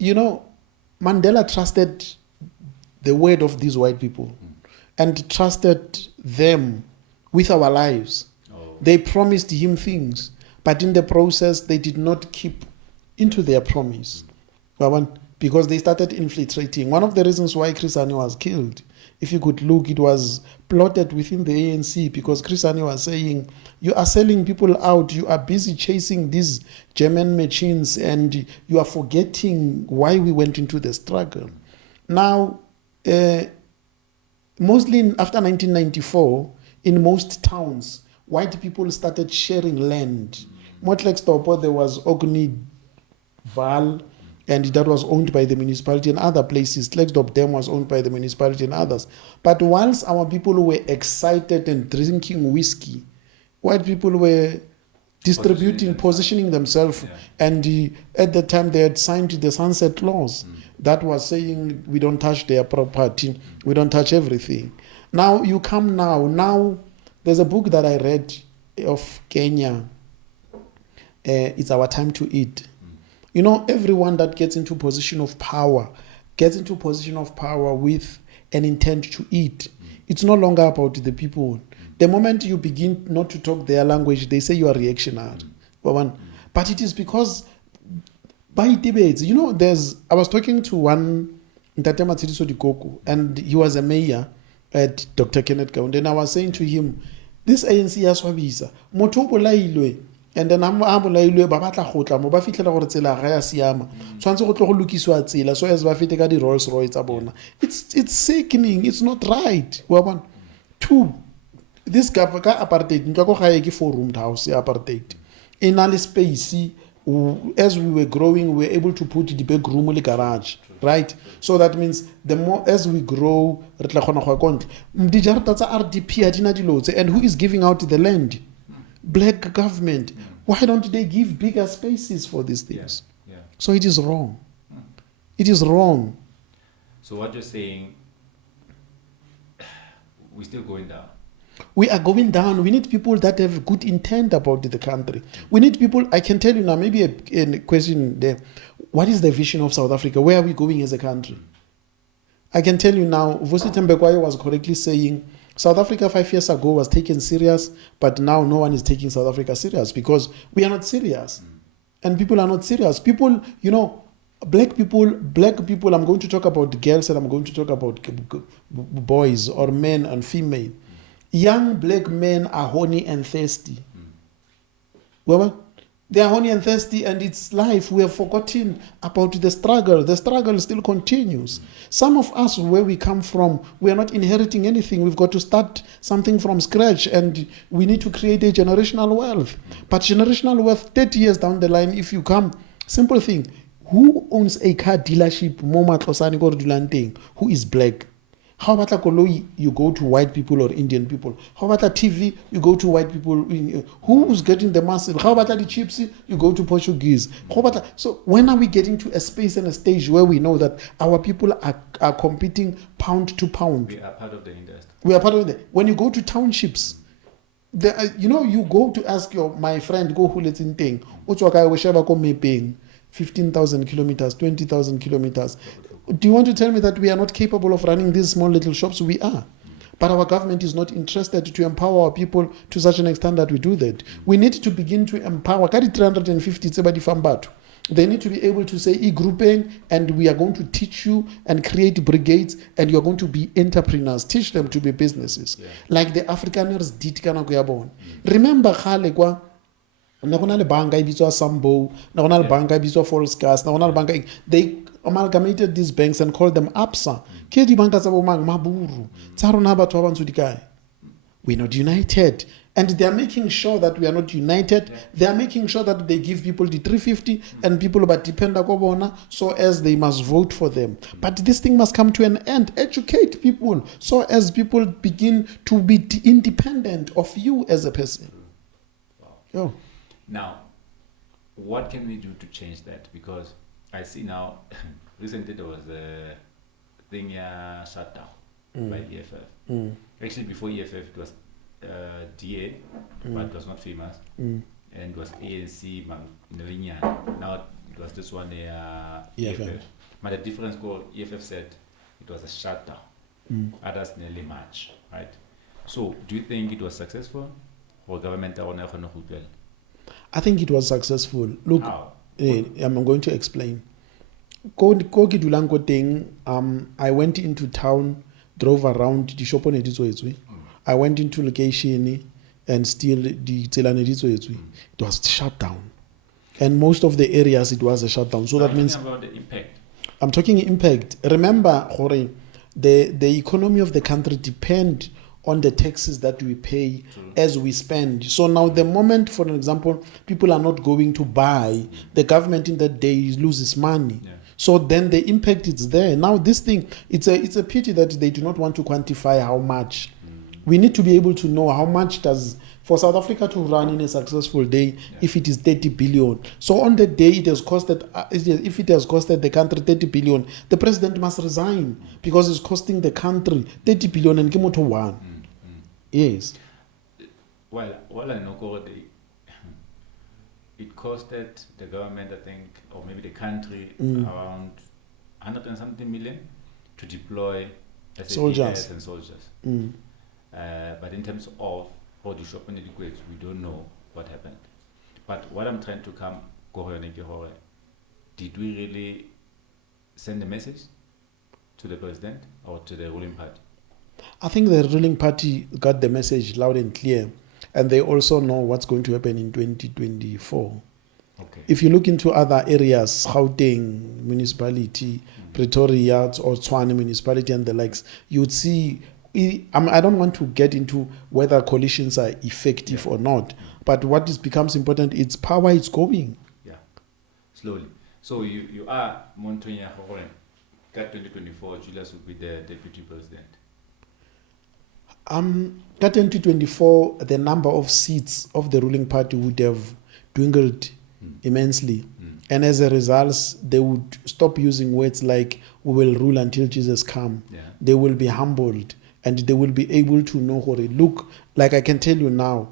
Mandela trusted the word of these white people and trusted them with our lives. They promised him things, but in the process, they did not keep into their promise. Because they started infiltrating. One of the reasons why Chris Hani was killed, if you could look, it was plotted within the ANC because Chris Hani was saying, you are selling people out, you are busy chasing these German machines and you are forgetting why we went into the struggle. Now, mostly after 1994, in most towns, white people started sharing land. Motlekstopo, there was Ogni Val, and that was owned by the municipality, and other places. Klerksdorp Dam was owned by the municipality and others. But whilst our people were excited and drinking whiskey, white people were distributing, positioning themselves. Yeah. And at the time, they had signed the Sunset Laws. That was saying, we don't touch their property, we don't touch everything. Now, you come now, there's a book that I read of Kenya. It's Our Time to Eat. Everyone that gets into position of power with an intent to eat. It's no longer about the people. The moment you begin not to talk their language, they say you are reactionary. But it is because by debates, I was talking to one Ntate Matshidiso Dikoko, and he was a mayor at Dr. Kenneth Kaunda, and I was saying to him, this ANC ya swabisa, motho o bolailwe. And then I'm bolailwe ba batla gotla mo ba fitlhela gore tsela ga ya siama tshwantse go tlo go lokiswa tsela so as ba fete ka di Rolls Royce tsa bona. It's sickening, it's not right. Two, this ka apartheid ntwa go gae ke four-roomed house ya apartheid in a space. As we were growing, we were able to put the big room in the garage, right? So that means the more as we grow, and who is giving out the land? Black government. Why don't they give bigger spaces for these things? Yeah. So it is wrong. It is wrong. So what you're saying, we're still going down. We are going down. We need people that have good intent about the country. We need people, I can tell you now, maybe a question there. What is the vision of South Africa? Where are we going as a country? I can tell you now, Vusi Thembekwayo was correctly saying, South Africa 5 years ago was taken serious, but now no one is taking South Africa serious because we are not serious. And people are not serious. People, black people, I'm going to talk about girls and I'm going to talk about boys or men and female. Young black men are horny and thirsty. They are horny and thirsty, and it's life. We have forgotten about the struggle. The struggle still continues. Some of us, where we come from, we are not inheriting anything. We've got to start something from scratch, and we need to create a generational wealth. But generational wealth, 30 years down the line, if you come, simple thing, who owns a car dealership, who is black? How about a koloi, you go to white people or Indian people? How about a TV, you go to white people? Who's getting the masses? How about the chips, you go to Portuguese? So when are we getting to a space and a stage where we know that our people are competing pound to pound? We are part of the industry. We are part of it. When you go to townships, you go to ask my friend, go who let's in thing. 15,000 kilometers, 20,000 kilometers. Do you want to tell me that we are not capable of running these small little shops? We are. But our government is not interested to empower our people to such an extent that we do that. We need to begin to empower. Kari 350 tsebadi fambatu. They need to be able to say e-grouping, and we are going to teach you and create brigades, and you are going to be entrepreneurs. Teach them to be businesses. Yeah. Like the Afrikaners did kana kuyabona. Remember khale kwa na gona le banka e bitswa Sambo, na gona le banka e bitswa False Gas, na gona le banka they amalgamated these banks and called them ABSA. Ke di banka tsa bo mang maburu. Tsa rona batho ba bantsho di kae? We're not united. And they are making sure that we are not united. Yeah. They are making sure that they give people the 350 and people but depend on so as they must vote for them. But this thing must come to an end. Educate people so as people begin to be independent of you as a person. Wow. Oh. Now, what can we do to change that? Because I see now, recently there was a thing shut down by EFF. Actually, before EFF, it was DA, but it was not famous. And it was ANC, now it was this one, EFF. But the difference was EFF said it was a shutdown. Others nearly match, right? So, do you think it was successful? Or government? I think it was successful. Look, I'm going to explain. I went into town, drove around the shop on it. I went into location and still it was shut down. And most of the areas it was a shutdown. So that means about the impact. I'm talking impact. Remember, the economy of the country depends on the taxes that we pay as we spend. So now the moment, for example, people are not going to buy, the government in that day loses money. Yeah. So then the impact is there. Now this thing, it's a pity that they do not want to quantify how much. We need to be able to know how much does, for South Africa to run in a successful day, if it is 30 billion. So on the day it has costed, if it has costed the country 30 billion, the president must resign because it's costing the country 30 billion and Kimoto one. Yes. Well, I know it costed the government, I think, or maybe the country, around 100 and something million to deploy soldiers and soldiers. But in terms of how the shop and the equates, we don't know what happened. But what I'm trying to come, did we really send a message to the president or to the ruling party? I think the ruling party got the message loud and clear, and they also know what's going to happen in 2024. Okay. If you look into other areas, Gauteng municipality, Pretoria or Tshwane municipality and the likes, you'd see, I don't want to get into whether coalitions are effective or not, but what becomes important is power is going. Yeah, slowly. So you are monitoring 2024, Julius will be the deputy president. 2024, the number of seats of the ruling party would have dwindled immensely. And as a result, they would stop using words like, we will rule until Jesus come. Yeah. They will be humbled and they will be able to know what it look like. I can tell you now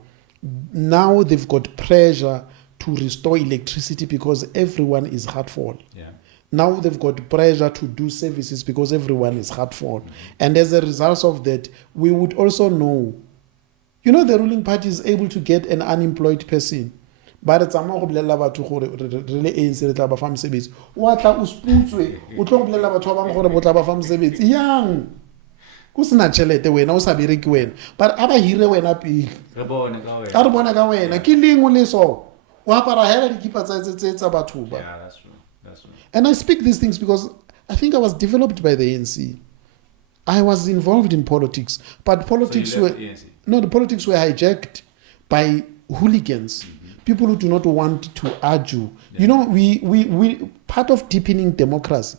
they've got pressure to restore electricity because everyone is hurtful. Yeah. Now they've got pressure to do services because everyone is hurtful. And as a result of that, we would also know, the ruling party is able to get an unemployed person. But it's really ANC le tla ba fa mosebetsi wa tla o sputswe o tlo bolela batho ba bang gore bo tla ba fa mosebetsi yang go sena tšhelete wena o sa bereke wena but aba hire wena pele re bone ka wena ke leng le so o apara hela dikipa tsa batho ba. Yeah, that's true. And I speak these things because I think I was developed by the ANC. I was involved in politics, but politics the politics were hijacked by hooligans. People who do not want to argue. Yeah. We part of deepening democracy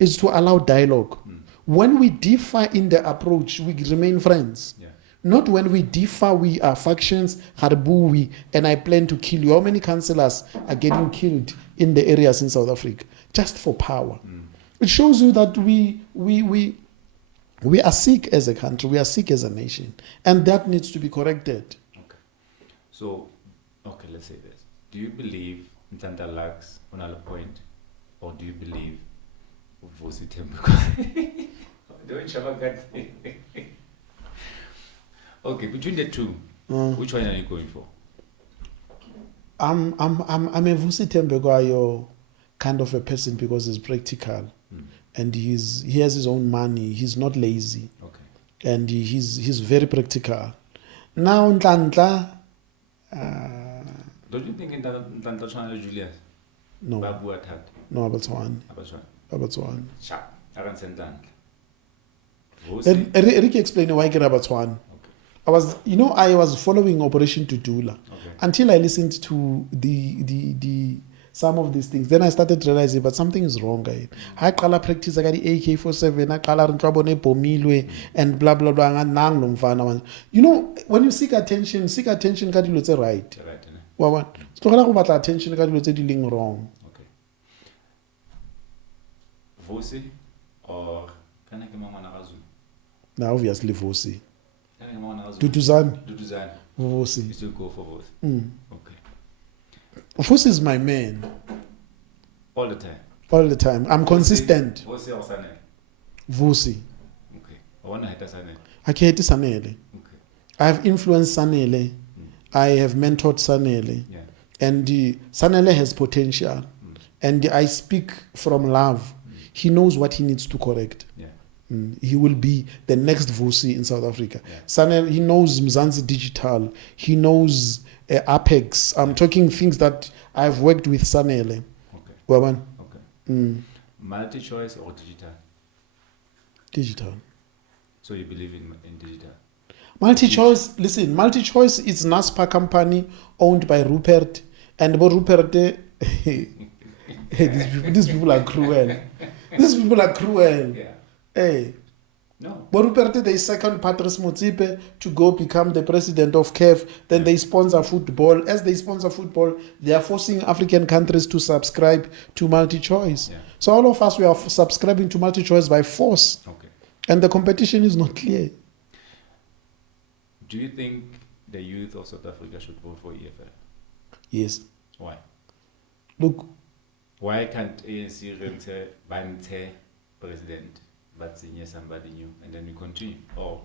is to allow dialogue. When we differ in the approach, we remain friends. Yeah. Not when we differ, we are factions, and I plan to kill you. How many councillors are getting killed in the areas in South Africa just for power? It shows you that we are sick as a country, we are sick as a nation, and that needs to be corrected. Okay. So, let's say this. Do you believe Ntanta Lux on a point, or do you believe Vusi Tembekwayo? Don't Shabbat. Okay, between the two, which one are you going for? I'm a Vusi Tembekwayo kind of a person because he's practical and he has his own money. He's not lazy. Okay. And he's very practical. Now Ntantla, don't you think Ntanta Chana Julius? no, Babu attack. no, Abatsoan. Abatsoan. Sharp. Aran Sentan. Ricky explained why I get Abatsoan. I was following Operation Tutula until I listened to the some of these things. Then I started realizing, but something is wrong. I call practice. I got the AK-47. I call pomilwe and blah blah blah. You know, when you seek attention, got you say right. Well, so about attention, got you doing wrong. Okay. Vusi or can I come on Now, obviously, Vusi. Duduzan. Vusi. You still go for both? Okay. Vusi is my man. All the time? All the time. I'm consistent. Vusi or Sanele? Vusi. Okay. I want to hit Sanele. I can't hit Sanele. Okay. I have influenced Sanele. I have mentored Sanele. Yeah. And Sanele has potential. And I speak from love. He knows what he needs to correct. Yeah. He will be the next Vusi in South Africa. Yeah. Sanele, he knows Mzansi Digital. He knows Apex. I'm talking things that I've worked with Sanele. Okay. Waban? Okay. Multi-choice or digital? Digital. So you believe in digital? Multi-choice, listen, Multi-choice is NASPA company owned by Rupert. And Rupert, these people are cruel. These people are cruel. Yeah. Hey. No. But Rupert, they second Patrice Motsepe to go become the president of CAF. Then they sponsor football. As they sponsor football, they are forcing African countries to subscribe to Multi-choice. Yeah. So all of us, we are subscribing to Multi-choice by force. Okay. And the competition is not clear. Do you think the youth of South Africa should vote for EFF? Yes. Why? Look. Why can't ANC Bante president, but senior somebody new, and then we continue? Oh.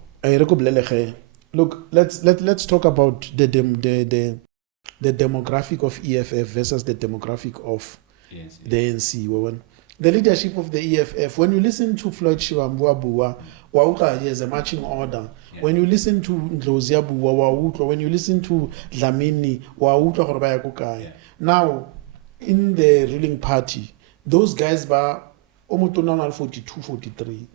Look, let's talk about the demographic of EFF versus the demographic of ANC. The ANC. The leadership of the EFF, when you listen to Floyd Shivambu Buwa, he has a marching order. Yeah. When you listen to Ndlozi Buwa, when you listen to Dlamini, yeah. Now, in the ruling party, those guys were almost 42, 43.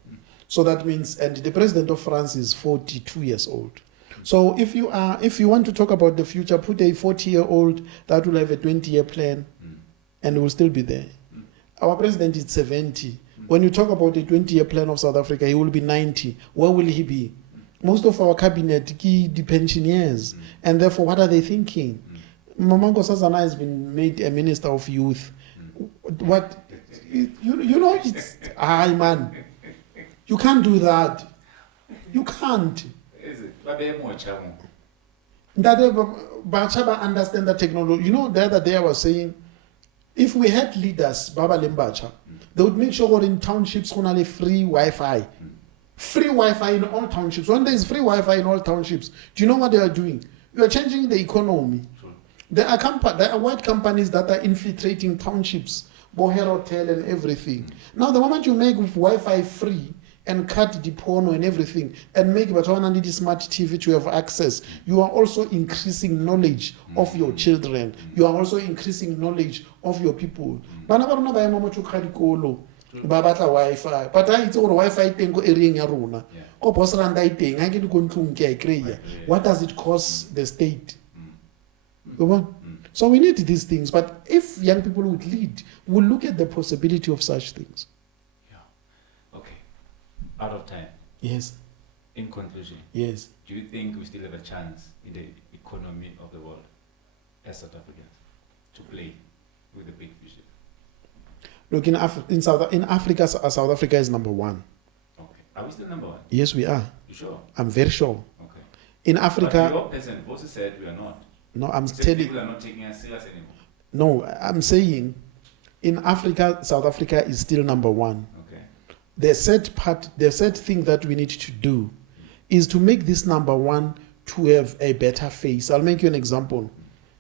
So that means, and the president of France is 42 years old. So if you want to talk about the future, put a 40-year-old that will have a 20-year plan and will still be there. Our president is 70. When you talk about the 20-year plan of South Africa, he will be 90. Where will he be? Most of our cabinet, the pensioners. And therefore, what are they thinking? Mamango Sazana has been made a minister of youth. What? You know, it's... man. You can't do that. You can't. Is it? Bachaba understand the technology. You know, the other day I was saying, if we had leaders, Baba Lembacha, they would make sure we're in townships only free Wi-Fi. Free Wi-Fi in all townships. When there is free Wi-Fi in all townships, do you know what they are doing? You are changing the economy. There are white companies that are infiltrating townships, Boher Hotel and everything. Now, the moment you make Wi-Fi free and cut the porno and everything and make Batwana need smart TV to have access, you are also increasing knowledge of your children. You are also increasing knowledge of your people. Bana ba rona ba ema mo tshokga dikolo ba batla Wi-Fi, but I itse gore Wi-Fi teng go area ya rona go boss randa iteng ha ke di kontlong ke a kreya. What does it cost the state? So we need these things, but if young people would lead, we'll look at the possibility of such things. Out of time. Yes. In conclusion. Yes. Do you think we still have a chance in the economy of the world as South Africans to play with the big fish? Look, in Africa, South Africa is number one. Okay. Are we still number one? Yes, we are. You sure? I'm very sure. Okay. In Africa. But your person also said we are not. No, I'm telling. People are not taking us serious anymore. No, I'm saying in Africa, South Africa is still number one. Okay. The sad thing that we need to do is to make this number one to have a better face. I'll make you an example.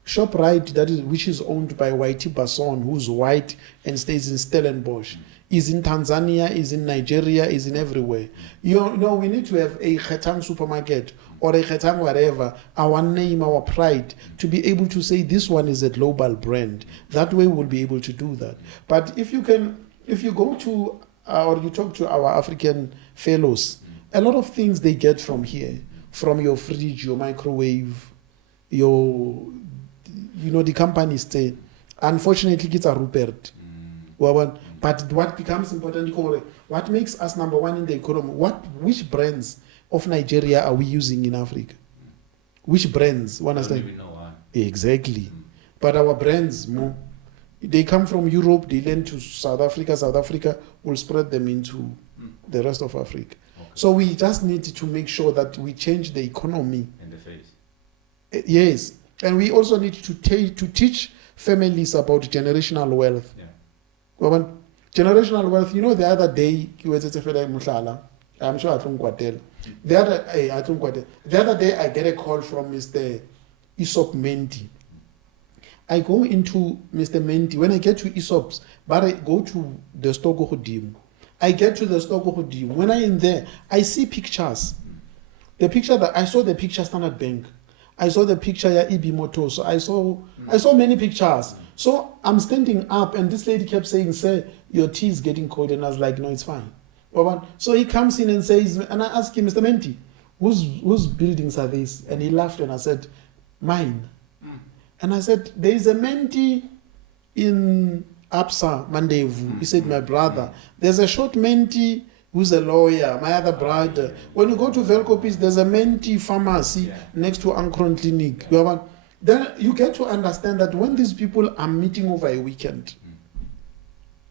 ShopRite, which is owned by Whitey Basson, who's white and stays in Stellenbosch, is in Tanzania, is in Nigeria, is in everywhere. You know, we need to have a Khetang supermarket or a Khetang whatever, our name, our pride, to be able to say this one is a global brand. That way we'll be able to do that. But if you go to or you talk to our African fellows, a lot of things they get from here, from your fridge, your microwave, the company stay. Unfortunately, it's a Rupert. But what becomes important, what makes us number one in the economy? Which brands of Nigeria are we using in Africa? Which brands? I don't even know why. Exactly. But our brands, they come from Europe, they land to South Africa. South Africa will spread them into the rest of Africa. Okay. So we just need to make sure that we change the economy. In the face. Yes. And we also need to teach families about generational wealth. Yeah. Generational wealth, the other day, I'm sure the other day I get a call from Mr. Aesop Menti. I go into Mr. Menti. When I get to Aesop's, but I go to the store Gohodim. I get to the store Gohodim. When I'm in there, I see pictures. The picture that I saw, the picture Standard Bank. I saw the picture ya EB Motors. So I saw many pictures. So I'm standing up and this lady kept saying, "Sir, your tea is getting cold." And I was like, "No, it's fine." So he comes in and says, and I ask him, "Mr. Menti, whose buildings are these?" And he laughed and I said, "Mine." And I said, "There is a Menti in Absa, Mandevu." He said, "My brother." There's a short Menti who's a lawyer, my other brother. When you go to Velcopis, there's a Menti pharmacy next to Ankron Clinic. Then you get to understand that when these people are meeting over a weekend,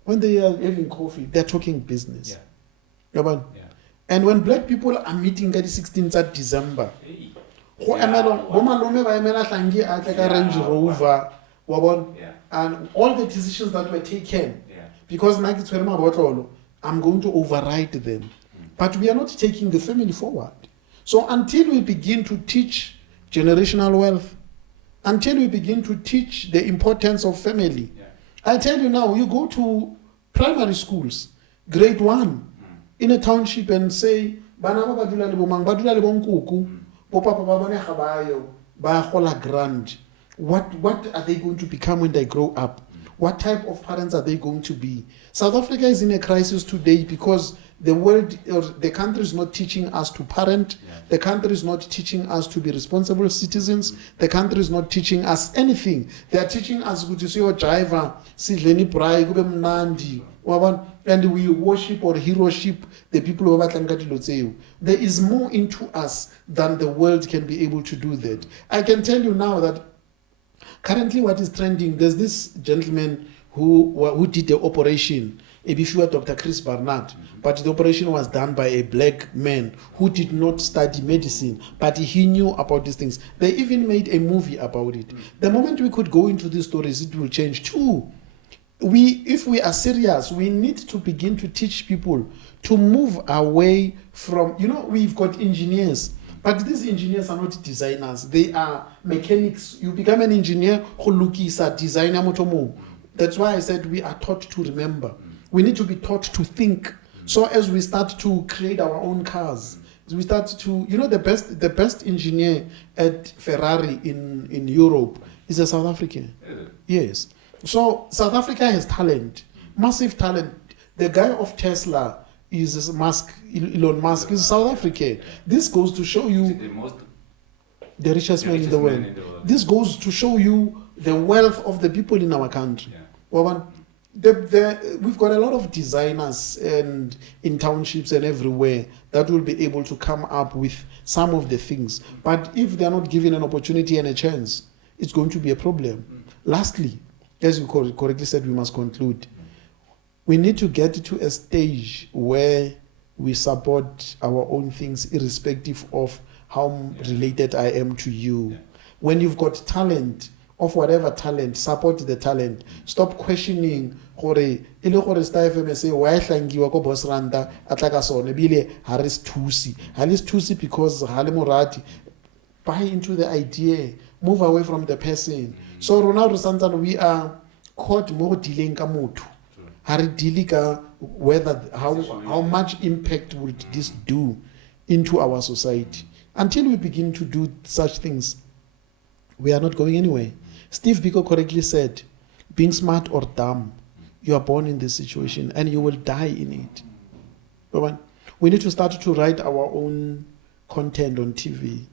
when they are having coffee, they're talking business. And when black people are meeting at the 16th of December, Range Rover, and all the decisions that were taken, because I'm going to override them. But we are not taking the family forward. So until we begin to teach generational wealth, until we begin to teach the importance of family, I tell you now, you go to primary schools, grade 1, in a township and say, "Bana ba badula le bomang, badula le bonkuku, bo papa ba bone ga bayo, ba gola grand." What are they going to become when they grow up? What type of parents are they going to be? South Africa is in a crisis today because the world or the country is not teaching us to parent. The country is not teaching us to be responsible citizens. The country is not teaching us anything. They are teaching us to see your driver, and we worship or heroship the people who are. There is more into us than the world can be able to do that. I can tell you now that currently what is trending, there's this gentleman who did the operation, Dr. Chris Barnard, but the operation was done by a black man who did not study medicine, but he knew about these things. They even made a movie about it. The moment we could go into these stories, it will change too. If we are serious, we need to begin to teach people to move away from, we've got engineers, but these engineers are not designers. They are mechanics. You become an engineer, designer motomo. That's why I said we are taught to remember. We need to be taught to think. So as we start to create our own cars, we start to, the best engineer at Ferrari in Europe is a South African. Yes. So South Africa has talent, massive talent. The guy of Tesla is Elon Musk is South African. This goes to show you the richest man in the world. This goes to show you the wealth of the people in our country. We've got a lot of designers and in townships and everywhere that will be able to come up with some of the things. But if they're not given an opportunity and a chance, it's going to be a problem. Lastly, as you correctly said, we must conclude. We need to get to a stage where we support our own things irrespective of how related I am to you. When you've got talent, of whatever talent, support the talent. Stop questioning gore ile gore Starfm say why hlangiwa ko boss randa atlaka sone bile haris tusi because hale morati. Buy into the idea, move away from the person. So Ronaldo Santan, we are caught more dealing ka motho. Hari dealing ka whether how much impact would this do into our society. Until we begin to do such things, we are not going anywhere. Steve Biko correctly said, being smart or dumb, you are born in this situation and you will die in it. But we need to start to write our own content on TV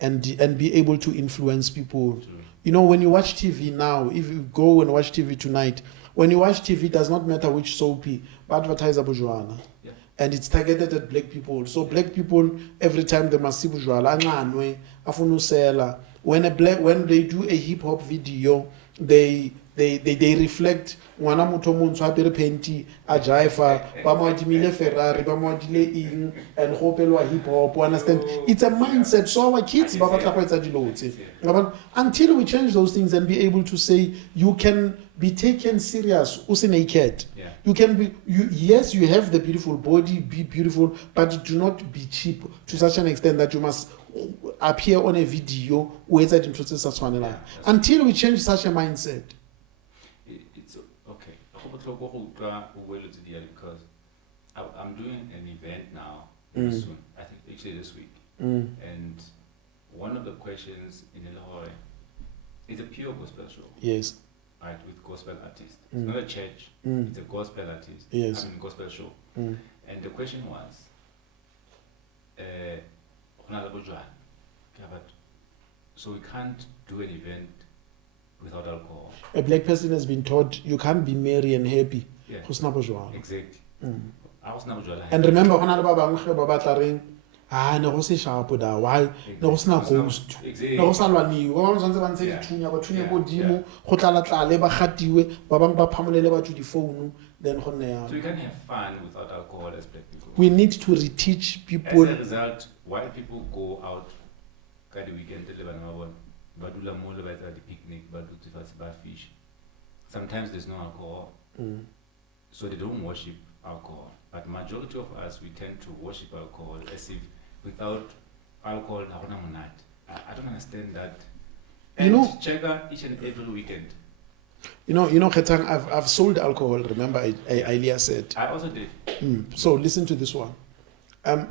and be able to influence people. You know, when you watch TV now, if you go and watch TV tonight, when you watch TV, it does not matter which soapy, but advertise Bourgeois. Yeah. And it's targeted at black people. So black people, every time they must see Bourgeois, when they do a hip hop video, they reflect ngwana motho montsho a pere penti a jive ba mo adimile Ferrari ba mo adile ing and hopelwa hip hop, understand? It's a mindset. So our kids ba batla go etsa dilo tse. Until we change those things and be able to say you can be taken serious, use naked. Yeah. You can be yes, you have the beautiful body, be beautiful, but do not be cheap to such an extent that you must appear on a video until we change such a mindset. It's okay. Because I'm doing an event now soon. I think actually this week. And one of the questions in Lahore is a pure gospel show. Yes. Right, with gospel artists. It's not a church. It's a gospel artist. Yes. I mean gospel show. And the question was, so we can't do an event without alcohol. A black person has been taught you can't be merry and happy. Yeah. Exactly. And remember, ne go se sharp da why ne go sna ghost ne go sa lwaniwa ba bang ba ntse dithunya ba thunya go dimo go tlala ba gatiwe ba bang ba phamolele ba tšo di phone then go nne ya. So you can have fun without alcohol as black people. We need to reteach people. As a result, why people go out ka the weekend le bana ba bona ba dula mo le ba etsa di picnic ba dutse fatshe ba fish. Sometimes there's no alcohol. So they don't worship alcohol. But majority of us, we tend to worship alcohol as if without alcohol, I don't understand that. And you know, check out each and every weekend. You know, Khetang, I've sold alcohol. Remember, I earlier said. I also did. So listen to this one.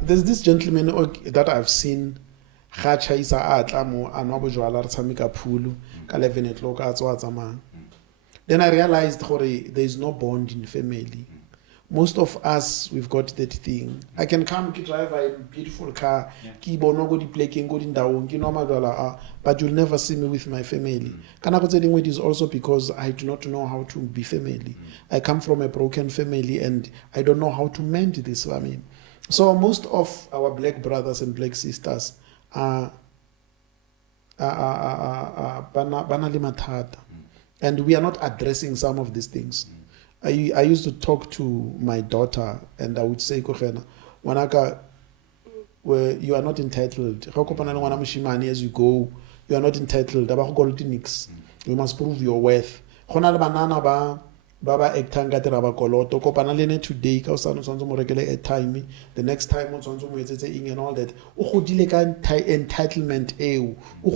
There's this gentleman that I've seen. Then I realized there is no bond in family. Most of us, we've got that thing. I can come, drive a beautiful car, but you'll never see me with my family. It is also because I do not know how to be family. I come from a broken family and I don't know how to mend this family. So most of our black brothers and black sisters are banali mathata. And we are not addressing some of these things. I used to talk to my daughter and I would say, Wanaka, where you are not entitled. As you go, you are not entitled. You must prove your worth. Baba ektanga teraba koloto kopanalene today ka usano sonzo mo rekele airtime the next time o sonzo mo etsetse ing and all that o godile ka entitlement eo o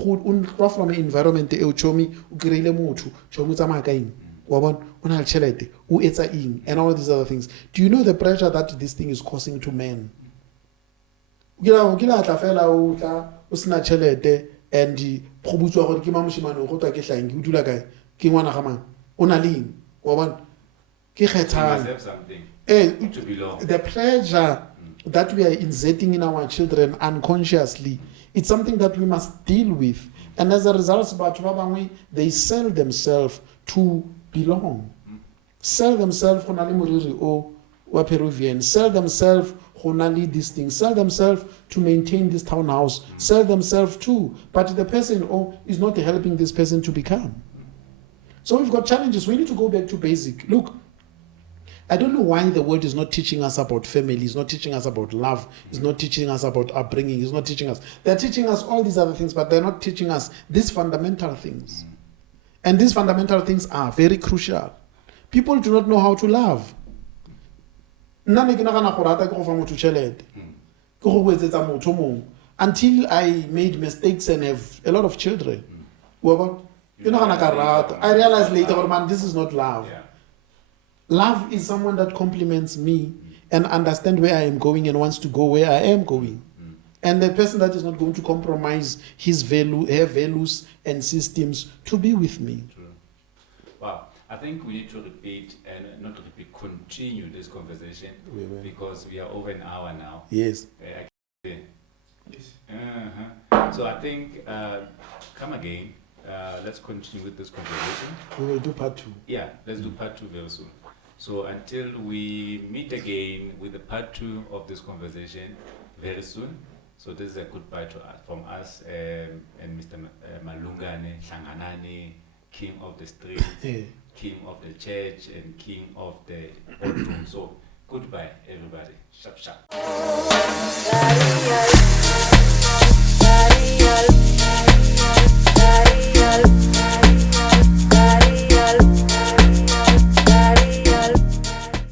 go from an environment eo chomi o kreile motho chomi tsamaya ka eng wa bona ona le tšhelete o etsa ing and all these other things. Do you know the pressure that this thing is causing to men? O kila tla fela o tla o sina tšhelete and go butswa gore ke mamoshimane o go twa ke hlangi o dula kae ke ngwana ga mang o na le the pressure that we are inserting in our children unconsciously, it's something that we must deal with. And as a result, they sell themselves to belong. Sell themselves Peruvian. Sell themselves these things. Sell themselves to maintain this townhouse. Sell themselves too. But the person is not helping this person to become. So we've got challenges. We need to go back to basic. Look, I don't know why the world is not teaching us about family, it's not teaching us about love, it's not teaching us about upbringing, it's not teaching us. They're teaching us all these other things, but they're not teaching us these fundamental things. And these fundamental things are very crucial. People do not know how to love. Until I made mistakes and have a lot of children. I realized later, man, this is not love. Yeah. Love is someone that compliments me and understands where I am going and wants to go where I am going. And the person that is not going to compromise his value, her values and systems to be with me. True. Wow. I think we need to repeat and not repeat, continue this conversation because we are over an hour now. Yes. Yes. So I think, come again. Let's continue with this conversation. We will do part 2. Yeah, let's do part 2 very soon. So until we meet again with the part 2 of this conversation very soon. So this is a goodbye to us, from us and Mr. Malungane, Hlanganane, King of the Street, King of the Church, and King of the Boardroom. So goodbye, everybody. Sharp, sharp.